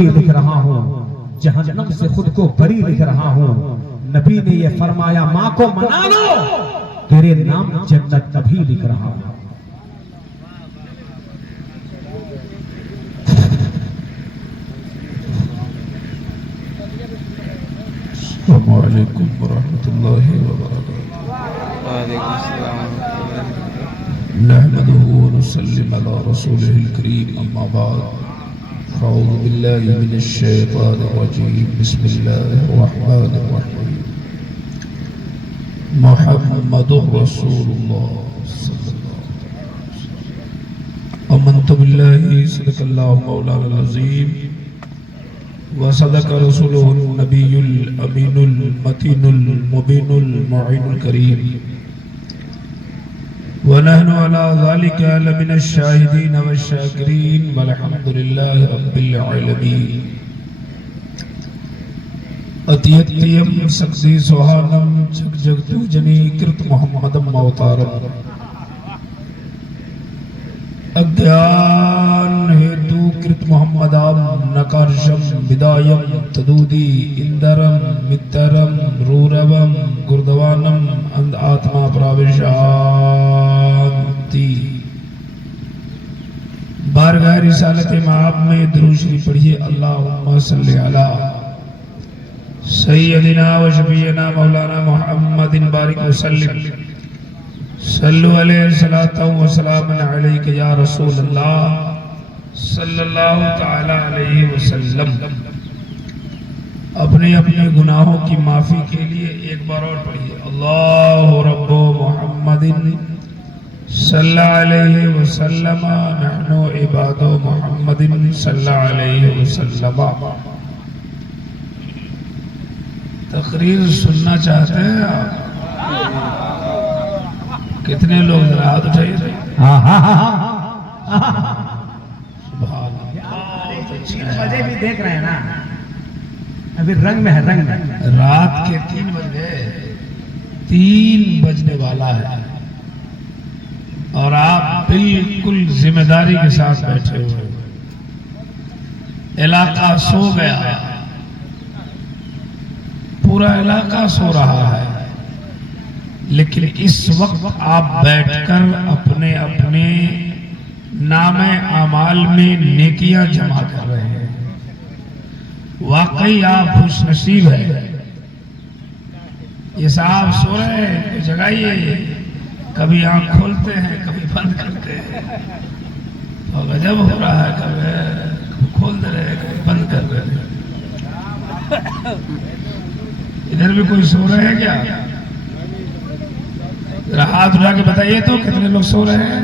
नबी लिख रहा हूँ, जहन्नम से खुद को बरी लिख रहा हूँ। नबी ने ये फरमाया माँ को मना लो, तेरे नाम जन्नत नबी लिख रहा हूँ। अस्सलामु अलैकुम वरहमतुल्लाहि वबरकातुहू। वालेकुम अस्सलाम। नहमदुहु व नुसल्लिमु अला रसूलिहिल करीम, अम्मा बाद। अऊज़ु बिल्लाहि मिनश शैतानिर रजीम। बिस्मिल्लाहिर रहमानिर रहीम। मुहम्मदुर रसूलुल्लाह सल्लल्लाहु अलैहि वसल्लम। आमनतु बिल्लाहि सदक़ल्लाहु मौलाना अज़ीम व सदक़ रसूलुहुन नबियुल अमीनुल मतीनुल मुबीनुल मुईनुल करीम व नहनु अला ज़ालिका लमिनश शाहिदीन वश्शाकिरीन वल्हम्दुलिल्लाहि रब्बिल आलमीन। अतियत्यम सक्सी सुहानम जग जगतु जनी कृत मोहम्मदम अवतारम। अज्ञान हेतु कृत मोहम्मदाम नकारशम विदायम तदूदी इंदरम मित्रम रूरवम गुरुदवानम अंध आत्मा प्राविशांति। बारगाह रिसालत माब में दुरूद शरीफ पढ़िए। अल्लाहुम्मा सल्ली अला सय्यदिना व शफीना मौलाना मुहम्मदिन बारिक वसल्लिम। सल्लु अलैहि सलातु व सलामन अलैका या रसूल अल्लाह सल्लल्लाहु तआला अलैहि वसल्लम। अपने अपने गुनाहों की माफी के लिए एक बार और पढ़िए। अल्लाहु रब्बु मुहम्मदिन सल्लल्लाहु अलैहि वसल्लम नहनु इबादु मुहम्मदिन सल्लल्लाहु अलैहि वसल्लम। तकरीर सुनना चाहते हैं आप? कितने लोग हाथ उठाइए। बजे भी देख रहे हैं ना, अभी रंग में है, रंग में। रात के 3 बज गए, 3 बजने वाला है और आप बिल्कुल जिम्मेदारी के साथ बैठे हुए। इलाका सो गया, पूरा इलाका सो रहा है, लेकिन इस वक्त आप बैठकर अपने अपने नामे अमाल में नेकियां जमा कर रहे हैं। वाकई आप खुशनसीब है। ये साहब सो रहे हैं तो जगाइए। कभी आंख खोलते हैं, कभी बंद करते हैं, तो गजब हो रहा है। कभी खोल दे रहे हैं, कभी बंद कर रहे हैं। इधर भी कोई सो रहे हैं क्या? जरा हाथ उठा के बताइए तो कितने लोग सो रहे हैं?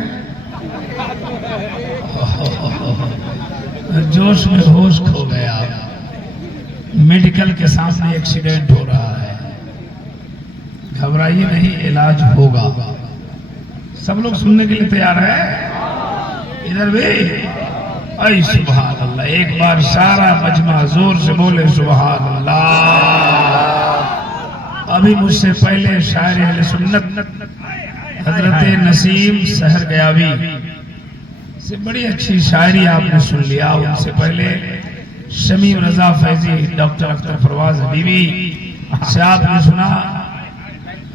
जोश में होश खो गए आप। मेडिकल के सामने एक्सीडेंट हो रहा है, घबराइए नहीं, इलाज होगा। सब लोग सुनने के लिए तैयार है? इधर भी ऐ सुभान अल्लाह। एक बार सारा मजमा जोर से बोले सुभान अल्लाह। अभी मुझसे पहले शायर अहले सुन्नत हजरत नसीम सहर गयावी से बड़ी अच्छी शायरी आपने सुन लिया। उनसे पहले शमीम रजा फैजी, डॉक्टर अख्तर फरवाज हबीबी से आपने सुना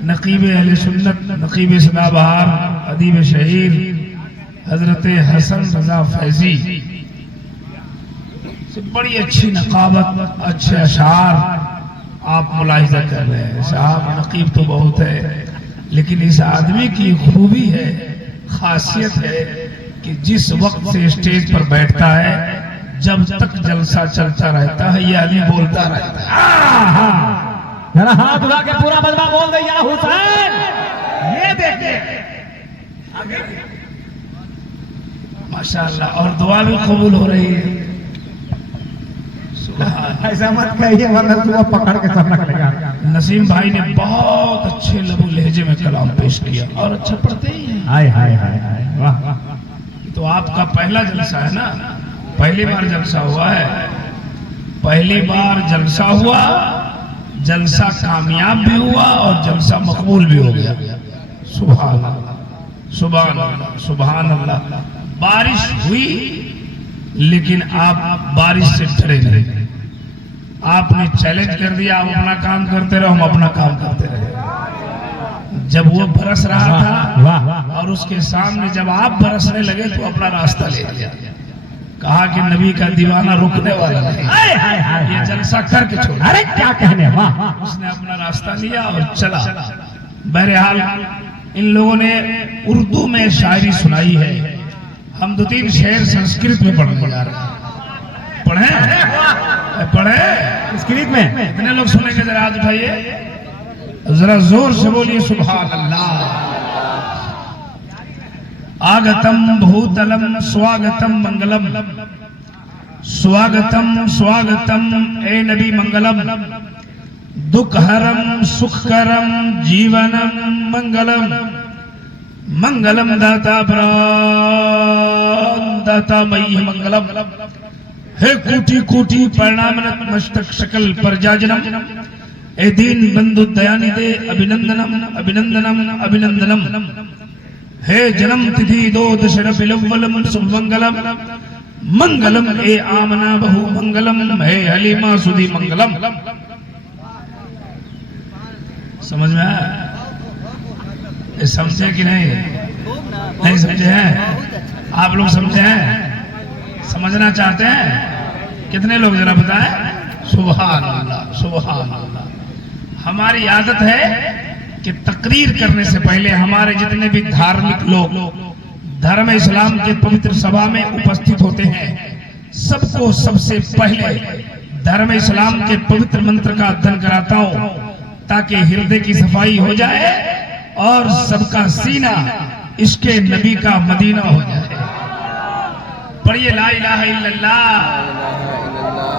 नकीब अहले सुन्नत, नकीब सदाबहार, अदीब शहीर हजरत हसन रजा फैजी से बड़ी अच्छी नकाबत, अच्छे अशार आप मुलाहिजा कर रहे हैं। साहब नकीब तो बहुत है, लेकिन इस आदमी की खूबी है, खासियत है कि जिस वक्त से स्टेज पर बैठता है, जब तक जलसा चलता रहता है, ये आदमी बोलता रहता है। जरा हाथ उठा के पूरा मजमा बोल दे या हुसैन। ये देखिए माशाअल्लाह, और दुआ भी कबूल हो रही है। ऐसा मत कहिए वरना सुबह पकड़ के सब लगेगा। नसीम भाई ने बहुत अच्छे लबू लहजे में कलाम पेश किया और अच्छा पढ़ते ही हैं। हाय हाय हाय हाय, वाह वाह। तो आपका पहला जलसा है ना, पहली बार जलसा हुआ है, पहली बार जलसा हुआ, जलसा कामयाब भी हुआ और जलसा मकबूल भी हो गया। सुभान अल्लाह, सुभान अल्लाह, सुभान अल्लाह। बारिश हुई लेकिन आप बारिश से डरे नहीं। आपने चैलेंज कर दिया, आप अपना काम करते रहो, हम अपना काम करते रहे। जब वो बरस रहा था और उसके सामने जब आप बरसने लगे तो अपना रास्ता ले लिया। कहा कि नबी का दीवाना रुकने वाला नहीं, ये जलसा करके छोड़ा। अरे क्या कहने, वाह। उसने अपना रास्ता लिया और चला। बहरहाल इन लोगों ने उर्दू में शायरी सुनाई है, हम 2-3 शेर संस्कृत में पढ़ने जा रहे हैं। पढ़े संस्कृत में इतने लोग सुनेंगे, जरा हाथ उठाइए, जरा जोर से बोलिए सुभान अल्लाह। आगतम भूतलम स्वागतम मंगलम, स्वागतम स्वागतम ए नबी मंगलम, दुखहरम सुखकरम जीवनम मंगलम, मंगलम दाता प्राण दाता मई मंगलम। हे कोटि कोटि प्रणाम मस्तक शकल प्रजाजनम, ए दीन बंधु दयानिधे अभिनंदनम अभिनंदनम अभिनंदनम। हे जन्म तिथि 2 दशरफिलव्वलम शुभमंगलम, मंगलम ए आमना बहु मंगलम, हे हलीमा सुधी मंगलम। समझ में आया? समझे कि नहीं? नहीं समझे हैं? आप लोग समझे हैं? समझना चाहते हैं? कितने लोग जरा बताएं? सुभान अल्लाह सुभान अल्लाह। हमारी आदत है कि तकरीर करने से पहले हमारे जितने भी धार्मिक लोग धर्म इस्लाम के पवित्र सभा में उपस्थित होते हैं, सबको सबसे पहले धर्म इस्लाम के पवित्र मंत्र का अध्ययन कराता हूं, ताकि हृदय की सफाई हो जाए और सबका सीना इसके नबी का मदीना हो जाए। पढ़िए ला इलाहा इल्लल्लाह।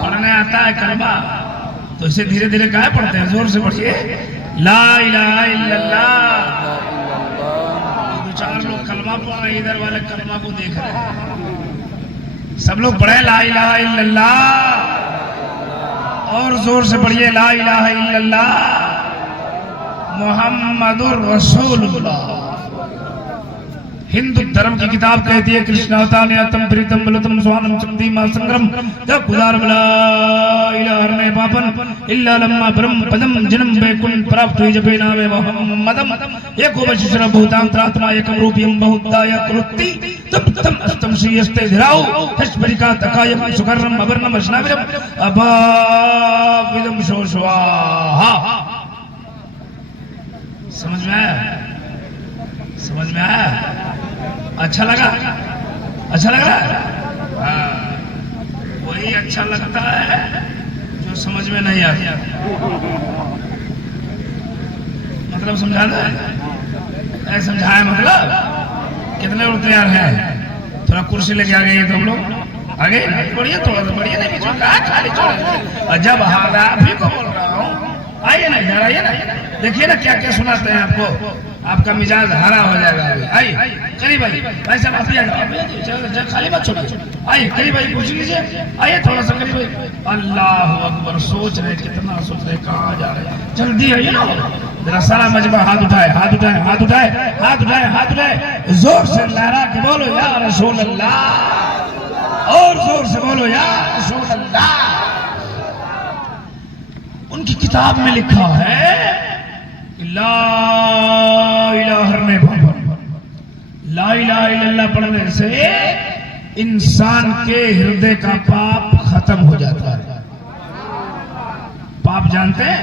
पढ़ने आता है कलमा तो इसे धीरे धीरे काहे पढ़ते हैं? जोर से पढ़िए ला इलाहा इल्लल्लाह। 2-4 लोग कलमा पढ़ रहे, इधर वाले कलमा को देख रहे हैं। सब लोग पढ़े ला इलाहा इल्लल्लाह, और जोर से पढ़िए ला इलाहा इल्लल्लाह मुहम्मदुर रसूलुल्लाह। हिंदू धर्म की किताब कहती है कृष्णावतारम प्रीतम बलतम स्वानम शक्ति मा संग्रम जकुदार इलाहरने पापन इल्ला लम्मा ब्रह्म पदम जन्म वैकुंठ प्राप्त हुई जपे नामे मोहम्मदम एको वशिष्ठ भूतांतरात्मा एकम रूपीयम बहुदाय कृति तम तम अष्टम श्रीयस्ते धिराउ हस्परिका तकायम सुकर्णम अवर्णम अश्नाविरम अभाविदम शोषवाहा। समझ में आया? समझ में आया? अच्छा लगा? अच्छा लग रहा है? हाँ, वही अच्छा लगता है जो समझ में नहीं आता। मतलब समझाना है? समझाया मतलब? कितने लोग तैयार हैं? थोड़ा कुर्सी लेके आ गए तो हम लोग आगे बढ़िए, थोड़ा सा बढ़िए, नहीं बीच में कहा खाली छोड़। जब हाल आप ही को बोल रहा हूँ, आइए ना इधर, आइए ना, देखिए ना क्या क्या सुनाते हैं आपको, आपका मिजाज हरा हो जाएगा। आइए करीब आइए भाई साहब, आप ही खाली मत छोड़िए, आइए करीब आइए, पूछ लीजिए, आइए थोड़ा सा करीब आइए। अल्लाह अकबर। सोच रहे कितना सोच रहे, कहाँ जा रहे, जल्दी आइए ना। जरा सारा मजमा हाथ उठाए, हाथ उठाए, हाथ उठाए, हाथ उठाए, हाथ उठाए, जोर से लहरा के बोलो या रसूल अल्लाह, और जोर से बोलो या रसूल अल्लाह। उनकी किताब में लिखा है ला इलाहा इल्लल्लाह पढ़ने से इंसान के हृदय का पाप खत्म हो जाता है। पाप जानते हैं?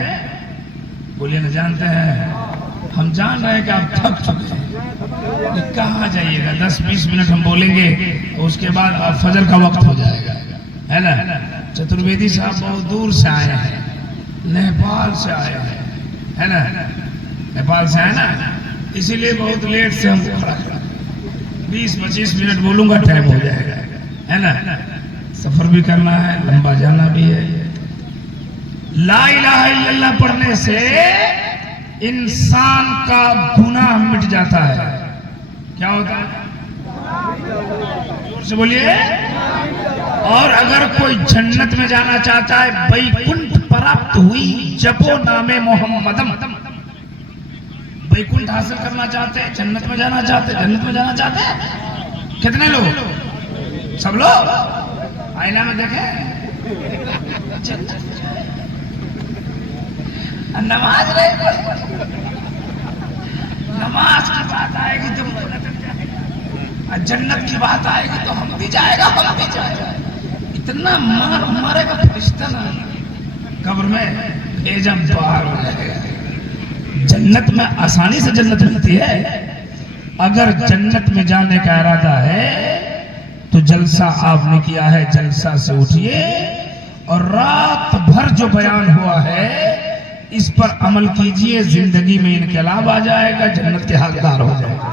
बोलिए ना, जानते हैं? हम जान रहे हैं कि आप थक चुके हैं, कहाँ जाइएगा, 10-20 मिनट हम बोलेंगे तो उसके बाद फजर का वक्त हो जाएगा, है ना। चतुर्वेदी साहब बहुत दूर से आए हैं, नेपाल से आए हैं, है ना, नेपाल से आए ना, इसीलिए बहुत लेट से हमको खड़ा करा। 20-25 मिनट बोलूंगा, टाइम हो जाएगा, है ना। सफर भी करना है, लंबा जाना भी है। ला इलाहा इल्लल्लाह पढ़ने से इंसान का गुनाह मिट जाता है। क्या होता है? जोर से बोलिए। और अगर कोई जन्नत में जाना चाहता है, वैकुंठ प्राप्त हुई जपो नामे मोहम्मदम। वैकुंठ हासिल करना चाहते हैं, जन्नत में जाना चाहते हैं, जन्नत में जाना चाहते हैं? कितने लोग? सब लोग? आईना में देखे नमाज रहे, नमाज की बात आएगी तो जन्नत की बात आएगी तो हम भी जाएगा, हम भी जाएगा। इतना मार मारेगा फरिश्ता ना कब्र में भेजम बाहर हो जाएगा। जन्नत में आसानी से जन्नत मिलती है। अगर जन्नत में जाने का इरादा है तो जलसा आपने किया है, जलसा से उठिए और रात भर जो बयान हुआ है इस पर अमल कीजिए। जिंदगी में इनकलाब आ जाएगा, जन्नत के हकदार हो जाएगा।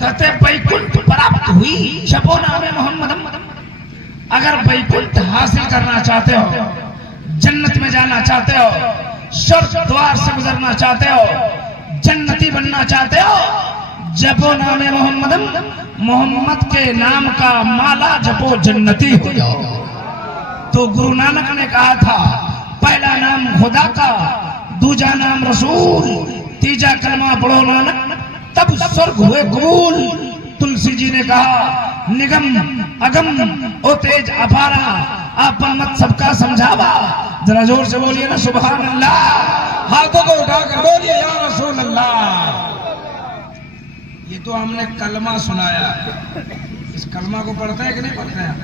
कहते बैकुंठ प्राप्त हुई जपो नामे मोहम्मद। अगर बैकुंठ हासिल करना चाहते हो, जन्नत में जाना चाहते हो, स्वर्ग द्वार से गुजरना चाहते हो, जन्नती बनना चाहते हो, जपो नामे मोहम्मद। मोहम्मद के नाम का माला जपो, जन्नती हो जाओ। तो गुरु नानक ने कहा था पहला नाम खुदा का, दूजा नाम रसूल, तीजा कलमा पढ़ो नानक तब स्वर्ग हुए कबूल। तुलसी जी ने कहा निगम अगम ओ तेज अपारा, आपन मत सबका समझावा। जरा जोर से बोलिए ना सुभान अल्लाह, हाथों को उठाकर बोलिए या रसूल अल्लाह। ये तो हमने कलमा सुनाया, इस कलमा को पढ़ते हैं कि नहीं पढ़ते हैं?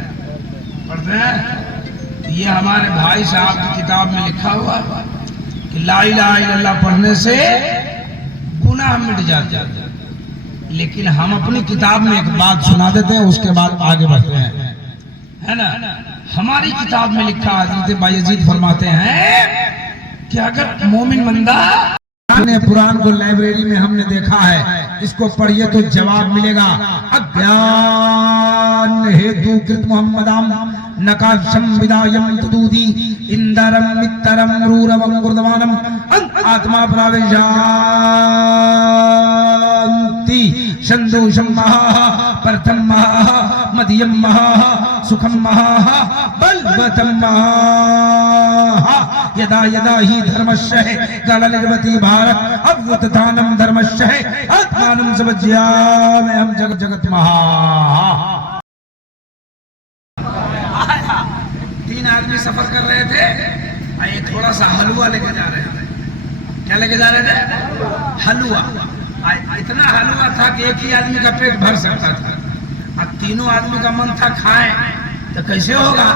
पढ़ते हैं। ये हमारे भाई साहब की किताब में लिखा हुआ है कि ला इलाहा इल्लल्लाह पढ़ने से गुनाह मिट जाते हैं। लेकिन हम अपनी किताब में एक बात सुना देते हैं, उसके बाद आगे बढ़ते हैं, है ना। हमारी किताब में लिखा हज़रत बायजीद फरमाते हैं कि अगर मोमिन बंदा पुराण को लाइब्रेरी में हमने देखा है, इसको पढ़िए तो जवाब मिलेगा। अज्ञान हेतु कृत मोहम्मदाम नकाशम विदायम तदूदी इंदरम मित्तरम रूरवम गुर्दवानम आत्मा प्रावेशांति संदोषम महा प्रथम महा मध्यम महा सुखम महा बलवतम महा यदा यदा ही धर्मस्य गल निर्वती भारत अव्युत्थानम धर्मस्य आत्मानं समज्यामि हम जगत जगत महा। तीन आदमी सफर कर रहे थे, ये थोड़ा सा हलवा लेके जा रहे थे। क्या लेके जा रहे थे? हलवा। इतना हलवा था कि एक ही आदमी का पेट भर सकता था। अब तीनों आदमी का मन था खाएं, तो कैसे होगा?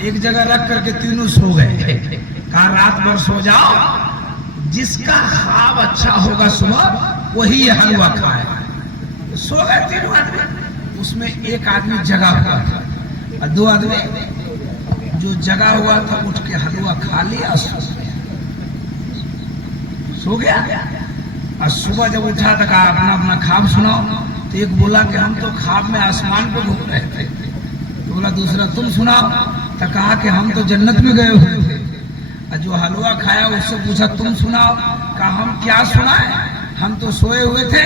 एक जगह रख करके तीनों सो गए। कहा रात भर सो जाओ, जिसका ख्वाब अच्छा होगा सुबह वही ये हलवा खाए। सो गए तीनों आदमी। उसमें एक आदमी जगा हुआ था और दो आदमी जो जगा हुआ था उठ के हलवा खा लिया, सो गया। और सुबह जब उठा तो कहा अपना अपना ख्वाब सुनाओ। तो एक बोला कि हम तो ख्वाब में आसमान पे घूम रहे थे। तो बोला दूसरा तुम सुनाओ। तो कहा कि हम तो जन्नत में गए हुए थे। और जो हलवा खाया उससे पूछा तुम सुनाओ। कहा हम क्या सुनाए, हम तो सोए हुए थे।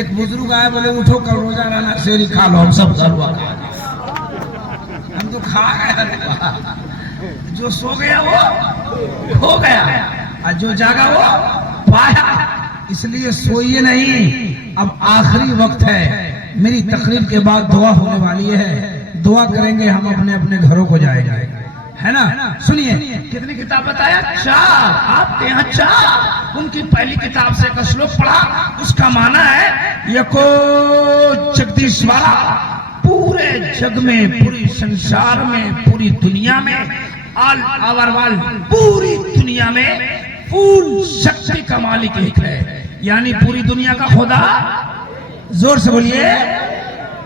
एक बुजुर्ग आए, बोले उठो कल रोजा रहना, शेरी खा लो। हम सब हलवा खा, हम तो खा गए। जो सो गया वो हो गया और जो जागा वो पाया। इसलिए सोइए नहीं, अब आखिरी वक्त है। मेरी तकरीर के बाद दुआ होने वाली है, दुआ करेंगे, हम अपने अपने घरों को जाएंगे, है ना। सुनिए कितनी किताब बताया? 4। आपके यहाँ 4। उनकी पहली किताब से एक श्लोक पढ़ा, उसका माना है यको जगदीश्वरा। पूरे जग में, पूरी संसार में, पूरी दुनिया में, ऑल ओवर वर्ल्ड, पूरी दुनिया में फुल शक्ति का मालिक एक है, यानी पूरी दुनिया का खुदा। जोर से बोलिए।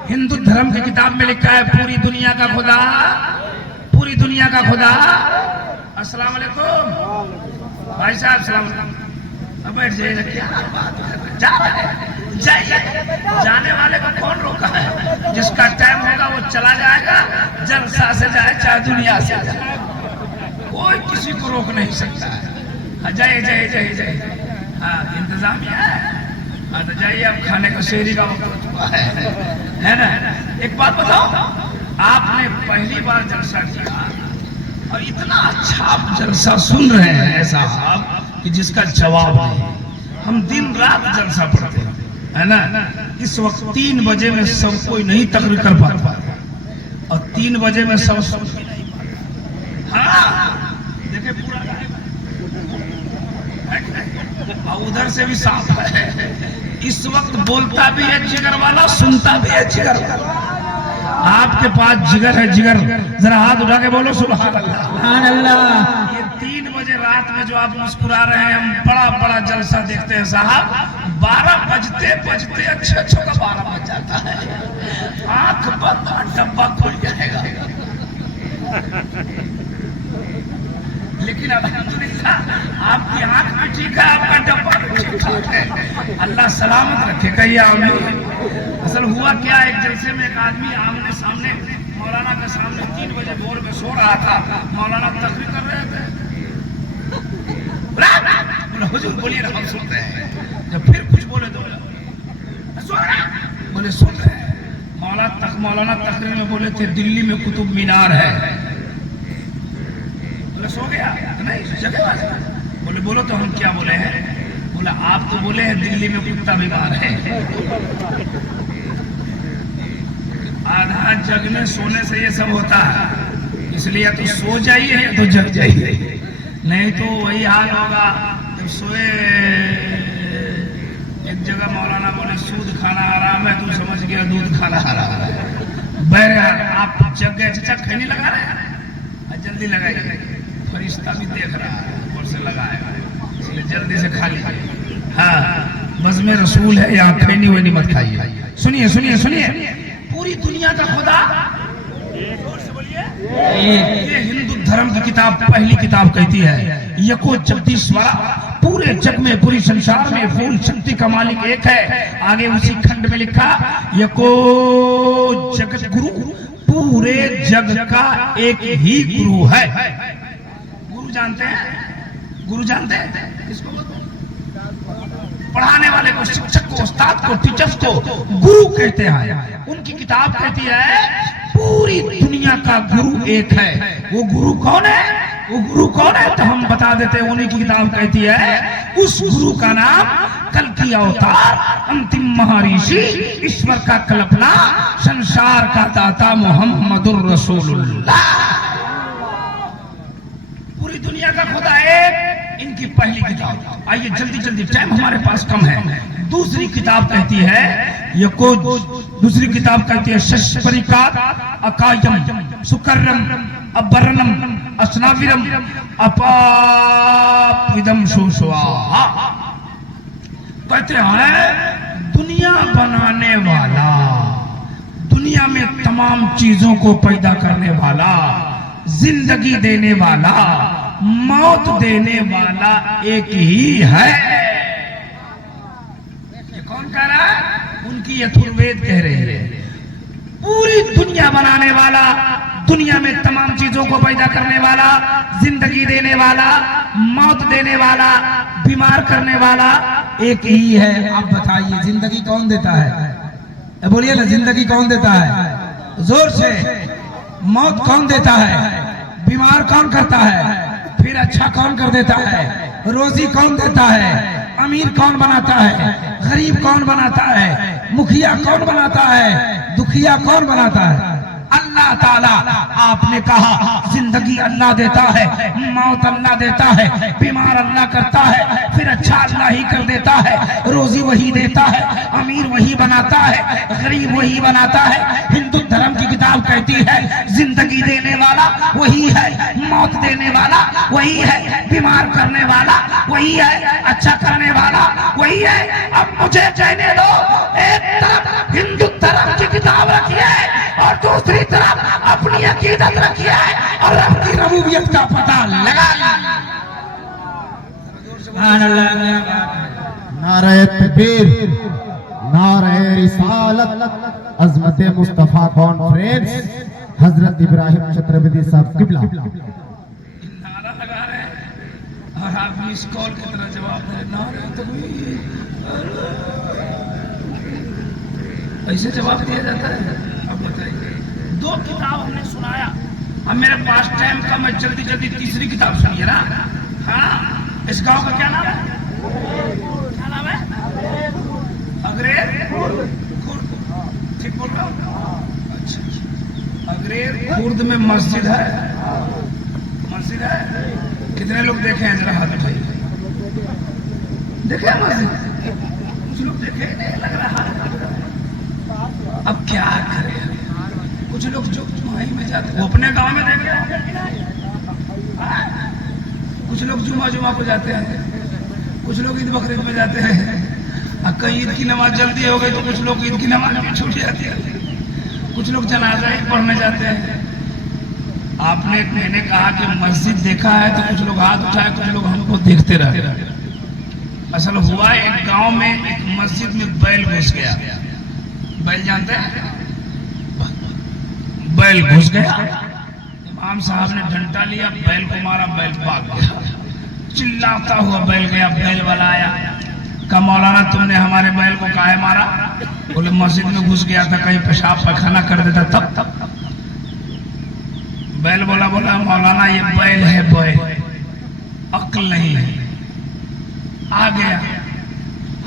हिंदू धर्म की किताब में लिखा है पूरी दुनिया का खुदा, पूरी दुनिया का खुदा। अस्सलाम वालेकुम भाई साहब, सलाम। अब बैठ जाइए, क्या बात कर रहे हैं? जा रहे हैं, जाइए। जाने वाले को कौन रोका है? जिसका टाइम होगा वो चला जाएगा, जलसा से जाए चाहे दुनिया से जाए, कोई किसी को रोक नहीं सकता है। जाइए जाइए जाइए जाइए। हाँ इंतजामिया है। हाँ तो जाइए, अब खाने का शेरी का वक्त हो चुका है ना। एक बात बताओ, आपने पहली बार जलसा किया और इतना अच्छा आप जलसा सुन रहे हैं ऐसा आप कि जिसका जवाब नहीं। हम दिन रात जलसा पढ़ते हैं, है ना। इस वक्त 3 बजे में सब कोई नहीं तकरीर कर पाता और 3 बजे में सब सुन भी नहीं पाता। हाँ देखे पूरा और उधर से भी साफ है। इस वक्त बोलता भी है जिगर वाला, सुनता भी है जिगर वाला। आपके पास जिगर है, जिगर जरा हाथ उठा के बोलो सुभान अल्लाह। सुभान अल्लाह। ये 3 बजे रात में जो आप मुस्कुरा रहे हैं, हम बड़ा बड़ा जलसा देखते हैं साहब। 12 बजते बजते अच्छे का 12 बज जाता है, आंख बंद डब्बा खुल जाएगा। लेकिन अल्हम्दुलिल्लाह आपकी आंख भी ठीक है, आपका डब्बा भी ठीक है। अल्लाह सलामत रखे, कहिए आमीन। असल हुआ क्या, एक जलसे में एक आदमी आमने सामने मौलाना के सामने 3 बजे भोर में सो रहा था। मौलाना तकरीर कर रहे थे, बोला हुजूर बोलिए ना, हम सुन रहे हैं। जब फिर कुछ बोले तो बोले सुन रहे हैं। मौलाना तकरीर में बोले थे दिल्ली में कुतुब मीनार है। बोले सो गया नहीं जगह वाले। बोले बोलो तो हम क्या बोले हैं। बोला आप तो बोले हैं दिल्ली में कुत्ता बीमार है। आधा जगने सोने से ये सब होता है, इसलिए या तो सो जाइए या तो जग जाइए, नहीं तो वही हाल होगा। जब सोए एक जगह मौलाना बोले सूद खाना हराम है, तू समझ गया दूध खाना हराम है। बहरहाल आप जग गए, चचा खैनी लगा रहे हैं, जल्दी लगाइए, फरिश्ता भी देख रहा है ऊपर से लगाएगा, इसलिए जल्दी से खा लीजिए। हाँ बस में रसूल है, यहाँ खैनी वैनी मत खाइए। सुनिए सुनिए सुनिए, पूरी दुनिया का खुदा, ये हिंदू धर्म की किताब पहली किताब कहती है यको जगदीश्वरा, पूरे जग में पूरी संसार में फूल शक्ति का मालिक एक है। आगे उसी खंड में लिखा यको जगत गुरु, पूरे जग का एक ही गुरु है। गुरु जानते हैं, गुरु जानते हैं किसको? पढ़ाने वाले को, शिक्षक को, उस्ताद को, टीचर्स को गुरु कहते हैं। उनकी किताब कहती है पूरी दुनिया का गुरु एक है। वो गुरु कौन है? वो गुरु कौन है तो हम बता देते हैं। उन्हीं की किताब कहती है उस गुरु का नाम कल की अवतार, अंतिम महर्षि, ईश्वर का कल्पना, संसार का दाता मोहम्मदुर रसूलुल्लाह। पूरी दुनिया का खुदा एक, इनकी पहली किताब। आइए जल्दी जल्दी, टाइम हमारे पास कम है। दूसरी किताब कहती है यको, दूसरी किताब कहती है शशपरिकात अकायम सुकर्रम अबर्णम अस्नाविरम अपाविदम सुस्वाहा। कहते हैं दुनिया बनाने वाला, दुनिया में तमाम चीजों को पैदा करने वाला, जिंदगी देने वाला, मौत देने वाला एक ही है। ये कौन कह रहा है? उनकी यथुर्वेद कह रही है। पूरी दुनिया बनाने वाला, दुनिया में तमाम चीजों को पैदा करने वाला, जिंदगी देने वाला, मौत देने वाला, बीमार करने वाला एक ही है। आप बताइए जिंदगी कौन देता है? बोलिए ना, जिंदगी कौन देता है? जोर से। मौत कौन देता है? बीमार कौन करता है? फिर अच्छा कौन कर देता है? रोजी कौन देता है? अमीर कौन बनाता है? गरीब कौन बनाता है? मुखिया कौन बनाता है? दुखिया कौन बनाता है? अल्लाह ताला। आपने कहा जिंदगी अल्लाह देता है, मौत अल्लाह देता है, बीमार अल्लाह करता है, फिर अच्छा अल्लाह ही कर देता है, रोजी वही देता है, अमीर वही बनाता है, गरीब वही बनाता है। हिंदू धर्म की किताब कहती है जिंदगी देने वाला वही है, मौत देने वाला वही है, बीमार करने वाला वही है, अच्छा करने वाला वही है। अब मुझे कहने दो, एक तरफ हिंदू धर्म की किताब रखी है और दूसरी तरफ अपनी अकीदत रखी है और रब की रबूबियत का पता लगा। नारे तकबीर, नारे रिसालत, अजमत मुस्तफा कॉन्फ्रेंस, हजरत इब्राहिम चतुर्वेदी साहब किबला। नारा लगा रहे हैं और आप मिस कॉल की तरह जवाब दे नारे तकबीर, ऐसे जवाब दिया जाता है? अब बताइए। 2 किताब हमने सुनाया, अब मेरे पास टाइम कम है, जल्दी जल्दी तीसरी किताब सुनिए ना। हाँ, इस गांव का क्या नाम है? क्या नाम है? अंग्रेज। ठीक बोल रहा हूँ? अच्छा, अग्रेर खुर्द में मस्जिद है, मस्जिद है। कितने लोग देखे हैं जरा हाथ उठाइए। देखे मस्जिद? कुछ लोग देखे नहीं लग रहा है। अब क्या करें? कुछ लोग जो वहीं में जाते वो अपने गांव में देखे, कुछ लोग जुमा को जाते हैं, कुछ लोग ईद बकरीद में जाते हैं। अब कहीं ईद की नमाज जल्दी हो गई तो कुछ लोग ईद की नमाज भी छूट जाती है, कुछ लोग जनाजा ही पढ़ने जाते हैं। आपने मैंने कहा कि मस्जिद देखा है तो कुछ लोग हाथ उठाए, कुछ लोग हमको देखते रहे। असल हुआ एक गांव में एक मस्जिद में बैल घुस गया। बैल जानते हैं? बैल घुस गया। इमाम साहब ने डंडा लिया, बैल को मारा, बैल भाग गया। चिल्लाता हुआ बैल गया। बैल वाला आया, कहा मौलाना तुमने हमारे बैल को काहे मारा? बोले मस्जिद में घुस गया था, कहीं पेशाब पैखाना कर देता तब। बैल बोला मौलाना ये बैल है, बैल, अक्ल नहीं है। आ गया,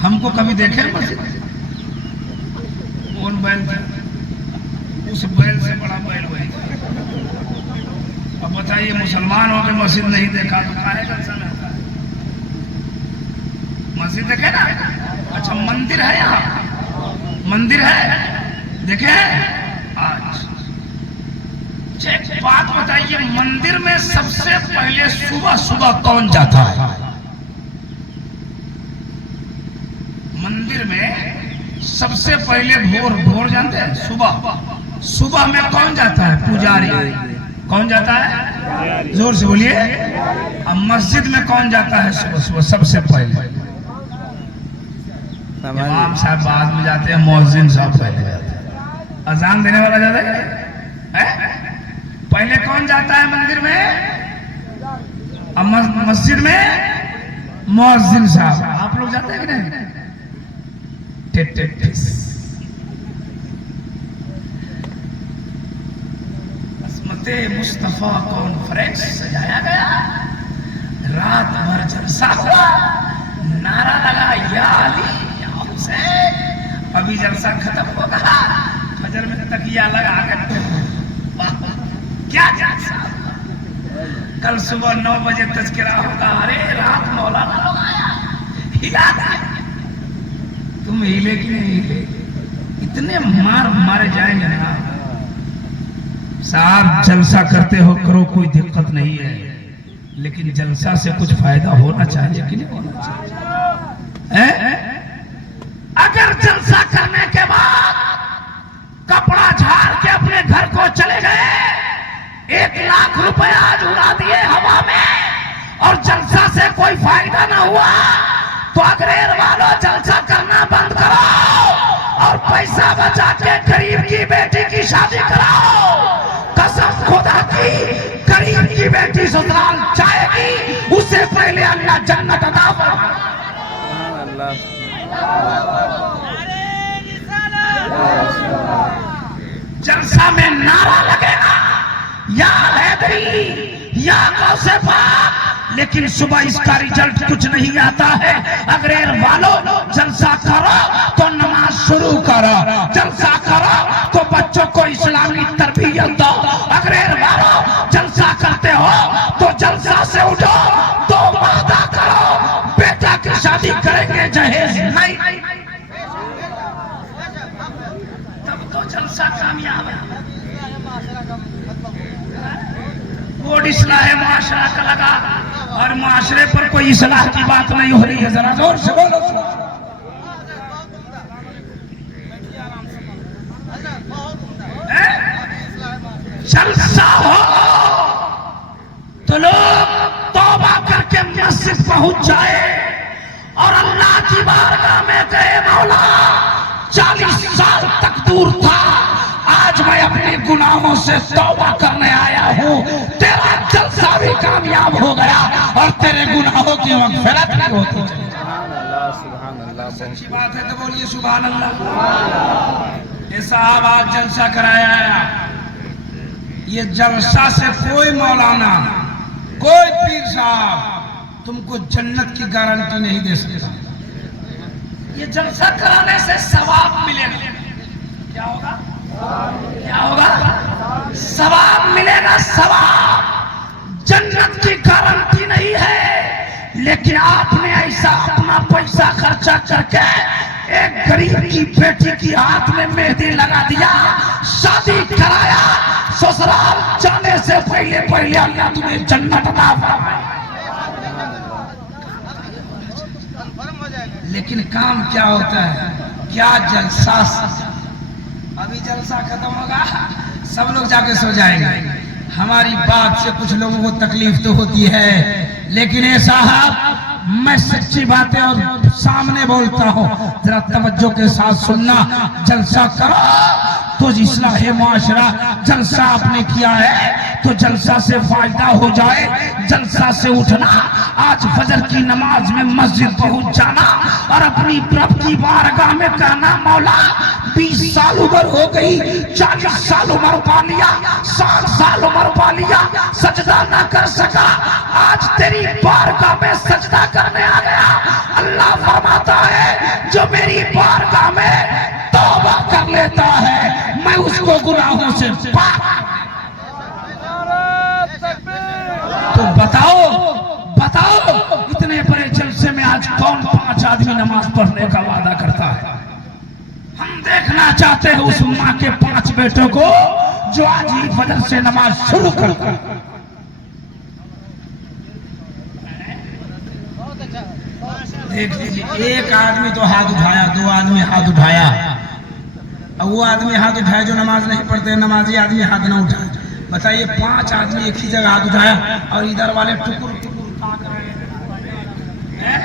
हमको कभी देखे मस्जिद? कौन बैल था? उस बैल से बड़ा बैल वही। अब बताइए, मुसलमान हो के मस्जिद नहीं देखा तो काहे जलसा रहता है? मस्जिद देखे ना? अच्छा मंदिर है, यहाँ मंदिर है, देखे? आज एक बात बताइए, मंदिर में सबसे पहले सुबह सुबह कौन जाता है? मंदिर में सबसे पहले भोर जानते हैं? सुबह में कौन जाता है? पुजारी। कौन जाता है? जोर से बोलिए। अब मस्जिद में कौन जाता है सुबह सबसे पहले? इमाम साहब बाद में जाते हैं, मौज़िन साहब पहले जाते हैं, अजान देने वाला जाता है। पहले कौन जाता है मंदिर में? अब मस्जिद में मौज़िन साहब। आप लोग जाते हैं कि नहीं? अस्मते मुस्तफा कॉन्फ्रेंस सजाया गया, रात भर जलसा हुआ, नारा लगा या अली या हुसैन। अभी जलसा खत्म होगा, फजर में तकिया लगा कर क्या जलसा। कल सुबह 9 बजे तज़किरा होगा, अरे रात मौलाना लोग आया, हिला दिया। तुम हिले कि नहीं हिले? इतने मारे जाएंगे ना साहब। जलसा करते हो करो, कोई दिक्कत नहीं है, लेकिन जलसा से कुछ फायदा होना चाहिए कि नहीं होना चाहिए? अगर जलसा करने के बाद कपड़ा झाड़ के अपने घर को चले गए, 1 लाख रुपया आज उड़ा दिए हवा में, और जलसा से कोई फायदा ना हुआ, तो अग्रेर वालों जलसा करना बंद करो और पैसा बचा के गरीब की बेटी की शादी कराओ। कसम खुदा की, गरीब की बेटी ससुराल जाएगी उससे पहले अल्लाह जन्नत अता फरमाएगा। जलसा में नारा लगेगा या हैदरी या गौसे पाक, लेकिन सुबह इसका रिजल्ट कुछ नहीं आता है। अग्रेर वालों जलसा करो तो नमाज शुरू करो, जलसा करो तो बच्चों को इस्लामी तरबियत दो। अग्रेर वालों जलसा करते हो तो जलसा से उठो, तो वादा करो बेटा की शादी करेंगे, जहेज नहीं, तब तो जलसा कामयाब है। बोर्ड इस्लाह मुआशरा का लगा और मुआशरे पर कोई इस्लाह की बात नहीं हो रही है। जरा जोर से बोलो। जलसा हो तो लोग तौबा करके मस्जिद पहुंच जाए और अल्लाह की बारगाह में कहे, मौला 40 साल तक दूर था, आज मैं अपने गुनाहों से तौबा करने आया हूँ, तेरा जलसा भी कामयाब हो गया और तेरे गुनाहों की मग़फ़िरत भी होती है। सच्ची बात है तो बोलिए सुभान अल्लाह। ये साहब आज जलसा कराया है, ये जलसा से कोई मौलाना, कोई पीर साहब तुमको जन्नत की गारंटी नहीं दे सकता। ये जलसा कराने से सवाब मिलेगा। क्या होगा? क्या होगा? सवाब मिलेगा, सवाब। जन्नत की गारंटी नहीं है, लेकिन आपने ऐसा अपना पैसा खर्चा करके एक गरीब की बेटी की हाथ में मेहंदी लगा दिया, शादी कराया, ससुराल जाने से पहले पहले अल्लाह तुम्हें जन्नत अता फरमाए। लेकिन काम क्या होता है? क्या जलसा। अभी जलसा खत्म होगा, सब लोग जाके सो जाएंगे। हमारी बात से कुछ लोगों को तकलीफ तो होती है, लेकिन ये साहब मैं सच्ची बातें और सामने बोलता हूँ, जरा तवज्जो के साथ सुनना। जलसा करो तो इस्लाह मुआशरा, जलसा आपने किया है तो जलसा से फायदा हो जाए, जलसा से उठना, आज फजर की नमाज में मस्जिद पहुंच जाना और अपनी प्रभ की बारगाह में कहना, मौला 20 साल उम्र हो गई, 40 साल उम्र पा लिया, 60 साल उम्र पा लिया, सजदा ना कर सका, आज तेरी बारगाह में सजदा करने आ गया। अल्लाह फरमाता है जो मेरी बारगाह में तौबा कर लेता है मैं उसको गुनाहों से पाक। तो बताओ इतने बड़े जलसे में आज कौन 5 आदमी नमाज पढ़ने का वादा करता है? हम देखना चाहते हैं उस माँ के 5 बेटों को जो आज ही फजर से नमाज शुरू करता है। देख लीजिए, एक आदमी तो हाथ उठाया, 2 आदमी हाथ उठाया, और वो आदमी हाथ उठाया जो नमाज नहीं पढ़ते, नमाजी आदमी हाथ ना उठाए। बताइए 5 आदमी एक ही जगह हाथ उठाया और इधर वाले टुकुर टुकुर ताक रहे हैं।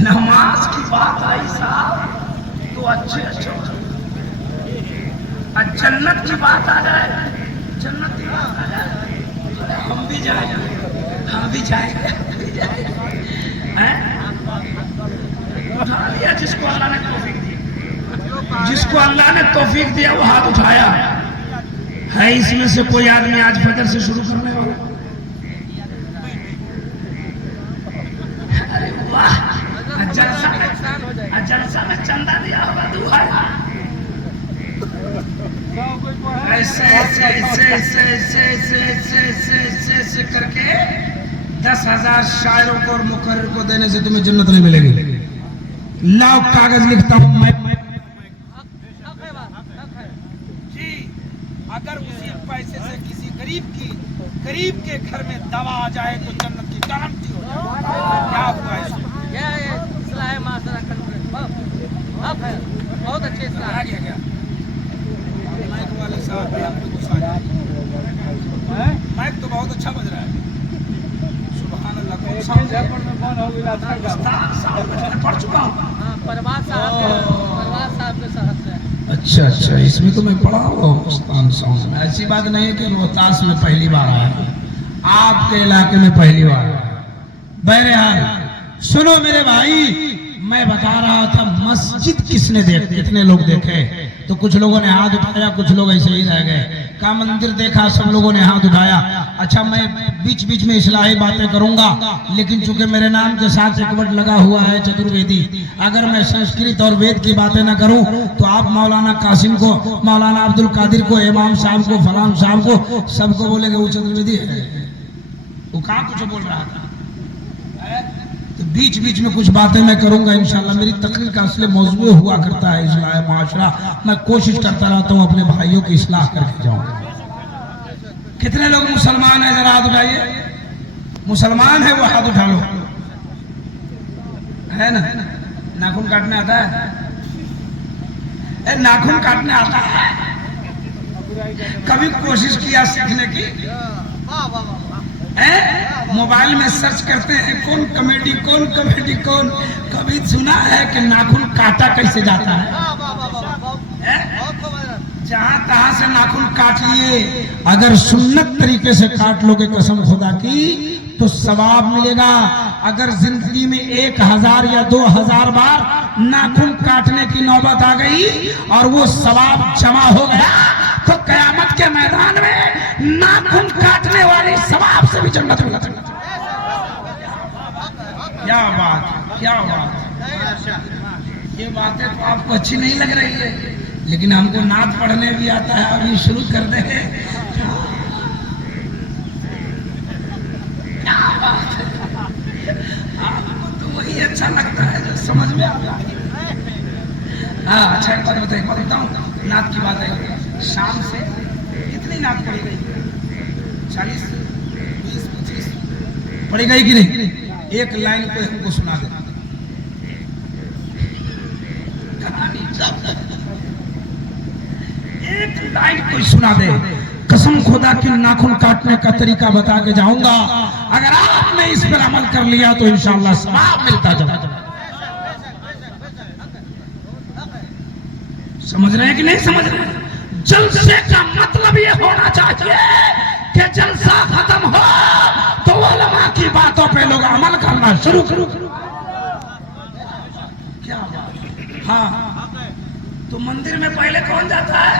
नमाज की बात आई साहब तो अच्छे जन्नत की बात आ जाए, जन्नत की बात आ जाए, हम भी जाएंगे। उठा लिया जिसको अल्लाह ने तौफीक दी, जिसको अल्लाह ने तौफीक दिया वो हाथ उठाया है। इसमें से कोई आदमी आज फजर से शुरू करने वाला? अरे वाह, जलसा में चंदा दिया होगा दुआ। ऐसे ऐसे ऐसे ऐसे ऐसे ऐसे ऐसे ऐसे ऐसे ऐसे करके 10,000 शायरों को और मुकर्रर को देने से तुम्हें जन्नत नहीं मिलेगी। लाओ कागज लिखता हूं मैं जी। अगर उसी पैसे से किसी गरीब के घर में दवा आ जाए तो जन्नत की गारंटी हो जाए। क्या हुआ इसमें? बहुत अच्छे इस्लाह क्या माइक वाले साहब भी आपको गुस्सा है? माइक तो बहुत अच्छा बज रहा है। सुभान अल्लाह। पढ़ चुका हूँ। परवाज साहब के साथ। अच्छा, इसमें तो मैं पढ़ा हुआ उस्ताद साउंड में। ऐसी बात नहीं है कि रोहतास में पहली बार आया, आपके इलाके में पहली बार। बहरहाल सुनो मेरे भाई, मैं बता रहा था मस्जिद कितने लोग देखे? तो कुछ लोगों ने हाथ उठाया, कुछ लोग ऐसे ही रह गए। का मंदिर देखा, सब लोगों ने हाथ उठाया। अच्छा, मैं बीच बीच में इस्लाही बातें करूंगा, लेकिन चूंकि मेरे नाम के साथ एक वर्ड लगा हुआ है चतुर्वेदी, अगर मैं संस्कृत और वेद की बातें न करूं तो आप मौलाना कासिम को, मौलाना अब्दुल कादिर को, इमाम साहब को, फलाम साहब को, सबको बोलेंगे वो चतुर्वेदी है। वो कहाँ कुछ बोल रहा था? तो बीच बीच में कुछ बातें मैं करूंगा इंशाल्लाह। मेरी तकरीर का असली मौजू हुआ करता है इस्लाह मुआशरा। मैं कोशिश करता रहता हूँ अपने भाइयों की इस्लाह करके जाऊँ। कितने लोग मुसलमान हैं? जरा हाथ उठाइए। मुसलमान है वो हाथ उठा लो। है ना? नाखून काटने आता है? नाखून काटने आता है? कभी कोशिश किया सीखने की? मोबाइल में सर्च करते हैं कौन कॉमेडी कौन, कभी सुना है कि नाखून काटा कैसे जाता है? जहां तहां से नाखून काट लिए। अगर सुन्नत तरीके से काट लोगे कसम खुदा की तो सवाब मिलेगा। अगर जिंदगी में 1000 या 2000 बार नाखून काटने की नौबत आ गई और वो सवाब जमा हो गया तो कयामत के मैदान में नाखून काटने वाले सवाब से भी जन्नत मिला। क्या बात। ये बातें तो आपको अच्छी नहीं लग रही है। लेकिन हमको नात पढ़ने भी आता है, अभी शुरू कर दे। क्या बात है, आपको तो वही अच्छा लगता है जो समझ में आता है। हाँ अच्छा, एक बात बताऊँ, नात की बात है। शाम से कितनी नात पढ़ी गई? 40, 20, 25 पढ़ी गई कि नहीं? एक लाइन कोई हमको सुना दे। कहानी एक लाइन कोई सुना दे। कसम खुदा की नाखून काटने का तरीका बता के जाऊंगा। अगर आपने इस पर अमल कर लिया तो इंशाअल्लाह सवाब मिलता जाएगा। समझ रहे हैं कि नहीं समझ रहे? जलसे का मतलब ये होना चाहिए कि जलसा खत्म हो तो उलमा की बातों पे लोग अमल करना शुरू करो। क्या बात? हाँ, तो मंदिर में पहले कौन जाता है?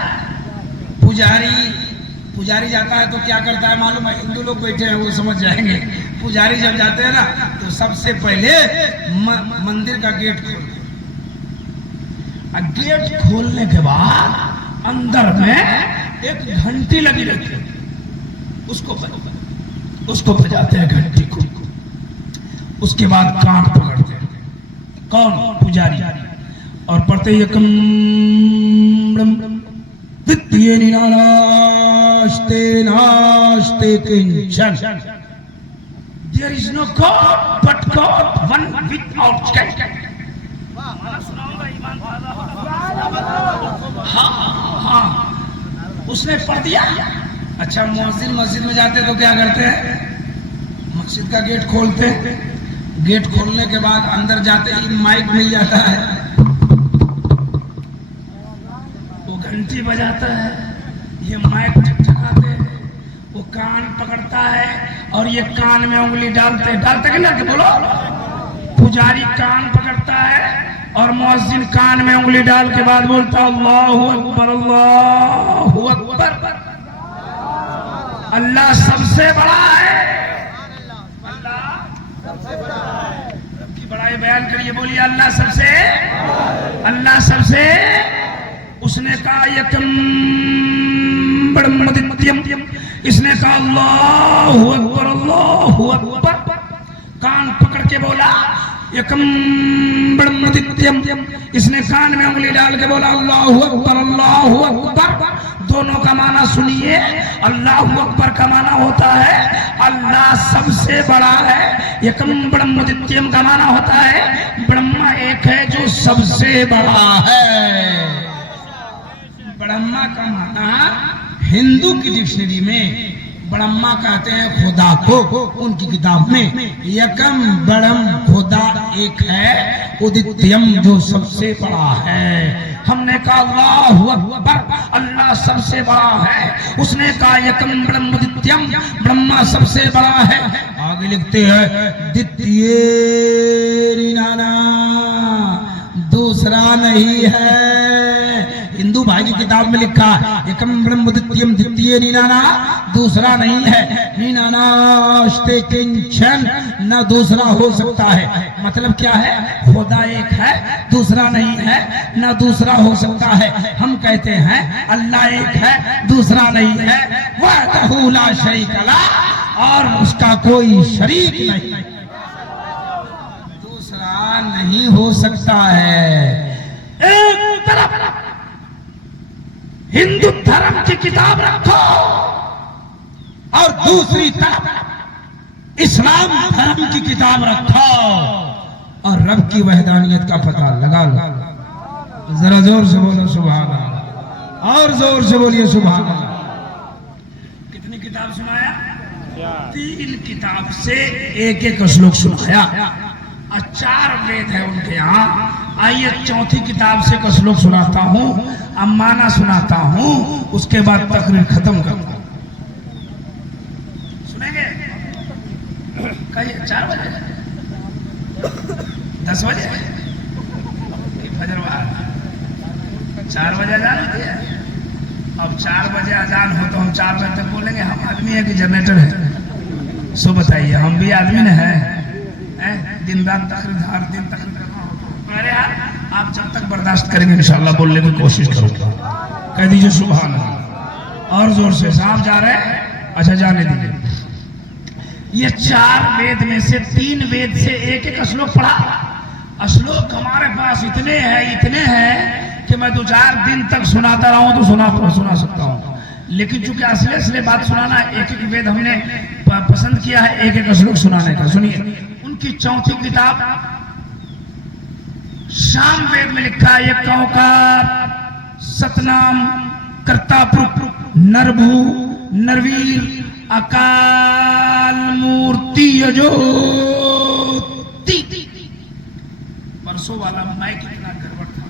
पुजारी जाता है। तो क्या करता है मालूम है? हिंदू लोग बैठे हैं वो समझ जाएंगे। पुजारी जब जाते हैं ना तो सबसे पहले मंदिर का गेट खोलते हैं। गेट खोलने के बाद अंदर में एक घंटी लगी रहती है, उसको बजाते हैं घंटी को। उसके बाद कान पकड़ते हैं। कौन? पुजारी। और पढ़ते एकम द्वितीय नास्ते नास्ते किंचन। There is no God but God, one without God. हाँ, उसने पढ़ दिया। अच्छा, मुअज्जिन मस्जिद में जाते तो क्या करते हैं? मस्जिद का गेट खोलते हैं। गेट खोलने के बाद अंदर जाते ही माइक मिल जाता है, वो घंटी बजाता है, ये माइक ठकठकाते हैं, वो कान पकड़ता है और ये कान में उंगली डालते कि ना? बोलो। पुजारी कान पकड़ता है और मुअज्जिन कान में उंगली डाल के बाद बोलता अल्लाहु अकबर, अल्लाहु अकबर। अल्लाह सबसे बड़ा है। अल्लाह सबसे बड़ा है। की बड़ाई बयान करिए, बोलिए अल्लाह सबसे। उसने कहा यकम ब्रह्मदित्यम, इसने कहा अल्लाहु अकबर, अल्लाहु अकबर। कान पकड़ के बोला एकम ब्रह्मदित्यम, इसने कान में उंगली डाल के बोला अल्लाहु अकबर, अल्लाहु अकबर। दोनों का माना सुनिए। अल्लाहु अकबर का माना होता है अल्लाह सबसे बड़ा है। एकम ब्रह्मदित्यम का माना होता है ब्रह्मा एक है जो सबसे बड़ा है। ब्रह्मा का माना हिंदू की डिक्शनरी में ब्रह्मा कहते हैं खुदा को, उनकी किताब में यकम ब्रह्म खुदा एक है, उदित्यम जो सबसे बड़ा है। हमने कहा अल्लाहु अकबर, अल्लाह सबसे बड़ा है। उसने कहा यकम ब्रह्म उदित्यम, ब्रह्मा सबसे बड़ा है। आगे लिखते हैं द्वितीय नाना, दूसरा नहीं है। हिंदू भाई की किताब में लिखा है एकम ब्रह्म द्वितीयम, द्वितीय नीनाना, दूसरा नहीं है। नीनानास्ते किंचन, न दूसरा हो सकता है। मतलब क्या है? खुदा एक है, दूसरा नहीं है, न दूसरा हो सकता है। हम कहते हैं अल्लाह एक है, दूसरा नहीं है। वहदहू ला शरीक लह, और उसका कोई शरीक नहीं, दूसरा नहीं हो सकता है। एक तरफ हिंदू धर्म की किताब रखो और दूसरी तरफ इस्लाम धर्म की किताब रखो और रब की वहदानियत का पता लगा लो। जरा जोर से बोलो सुभान अल्लाह, और जोर से बोलिए सुभान अल्लाह। कितनी किताब सुनाया? 3 किताब से एक एक श्लोक सुनाया और 4 वेद है उनके यहाँ। आइए चौथी किताब से का श्लोक सुनाता हूँ, अम्माना सुनाता हूँ, उसके बाद तकरीर खत्म करता हूँ। सुनेंगे? कहिए 4 बजे, 10 बजे, फजर बाद 4 बजे अजान होती है। अब 4 बजे अजान हो तो हम 4 बजे तक बोलेंगे हम आदमी है कि जनरेटर है? सो बताइए, हम भी आदमी न है? दिन रात तकरीर, हर दिन तकरीर करना होता है। अरे यार आप जब तक बर्दाश्त करेंगे इंशाल्लाह बोलने की कोशिश करूंगा। कह दीजिए सुभान अल्लाह। और जोर से। साहब जा रहे हैं? अच्छा जाने दीजिए। ये 4 वेद में से 3 वेद से एक एक श्लोक पढ़ा। श्लोक हमारे पास इतने हैं कि मैं 2-4 दिन तक सुनाता रहा हूं तो सुना सकता हूं। लेकिन चूंकि असले बात सुनाना, एक एक वेद हमने पसंद किया है एक एक श्लोक सुनाने का। सुनिए, उनकी 4थी किताब शाम वेद में लिखा है, एक ओंकार, सतनाम, कर्ता पुरुष, नरभू, नरवीर, अकाल मूर्ति, अजोति। परसों वाला मैं कितना गड़बड़ था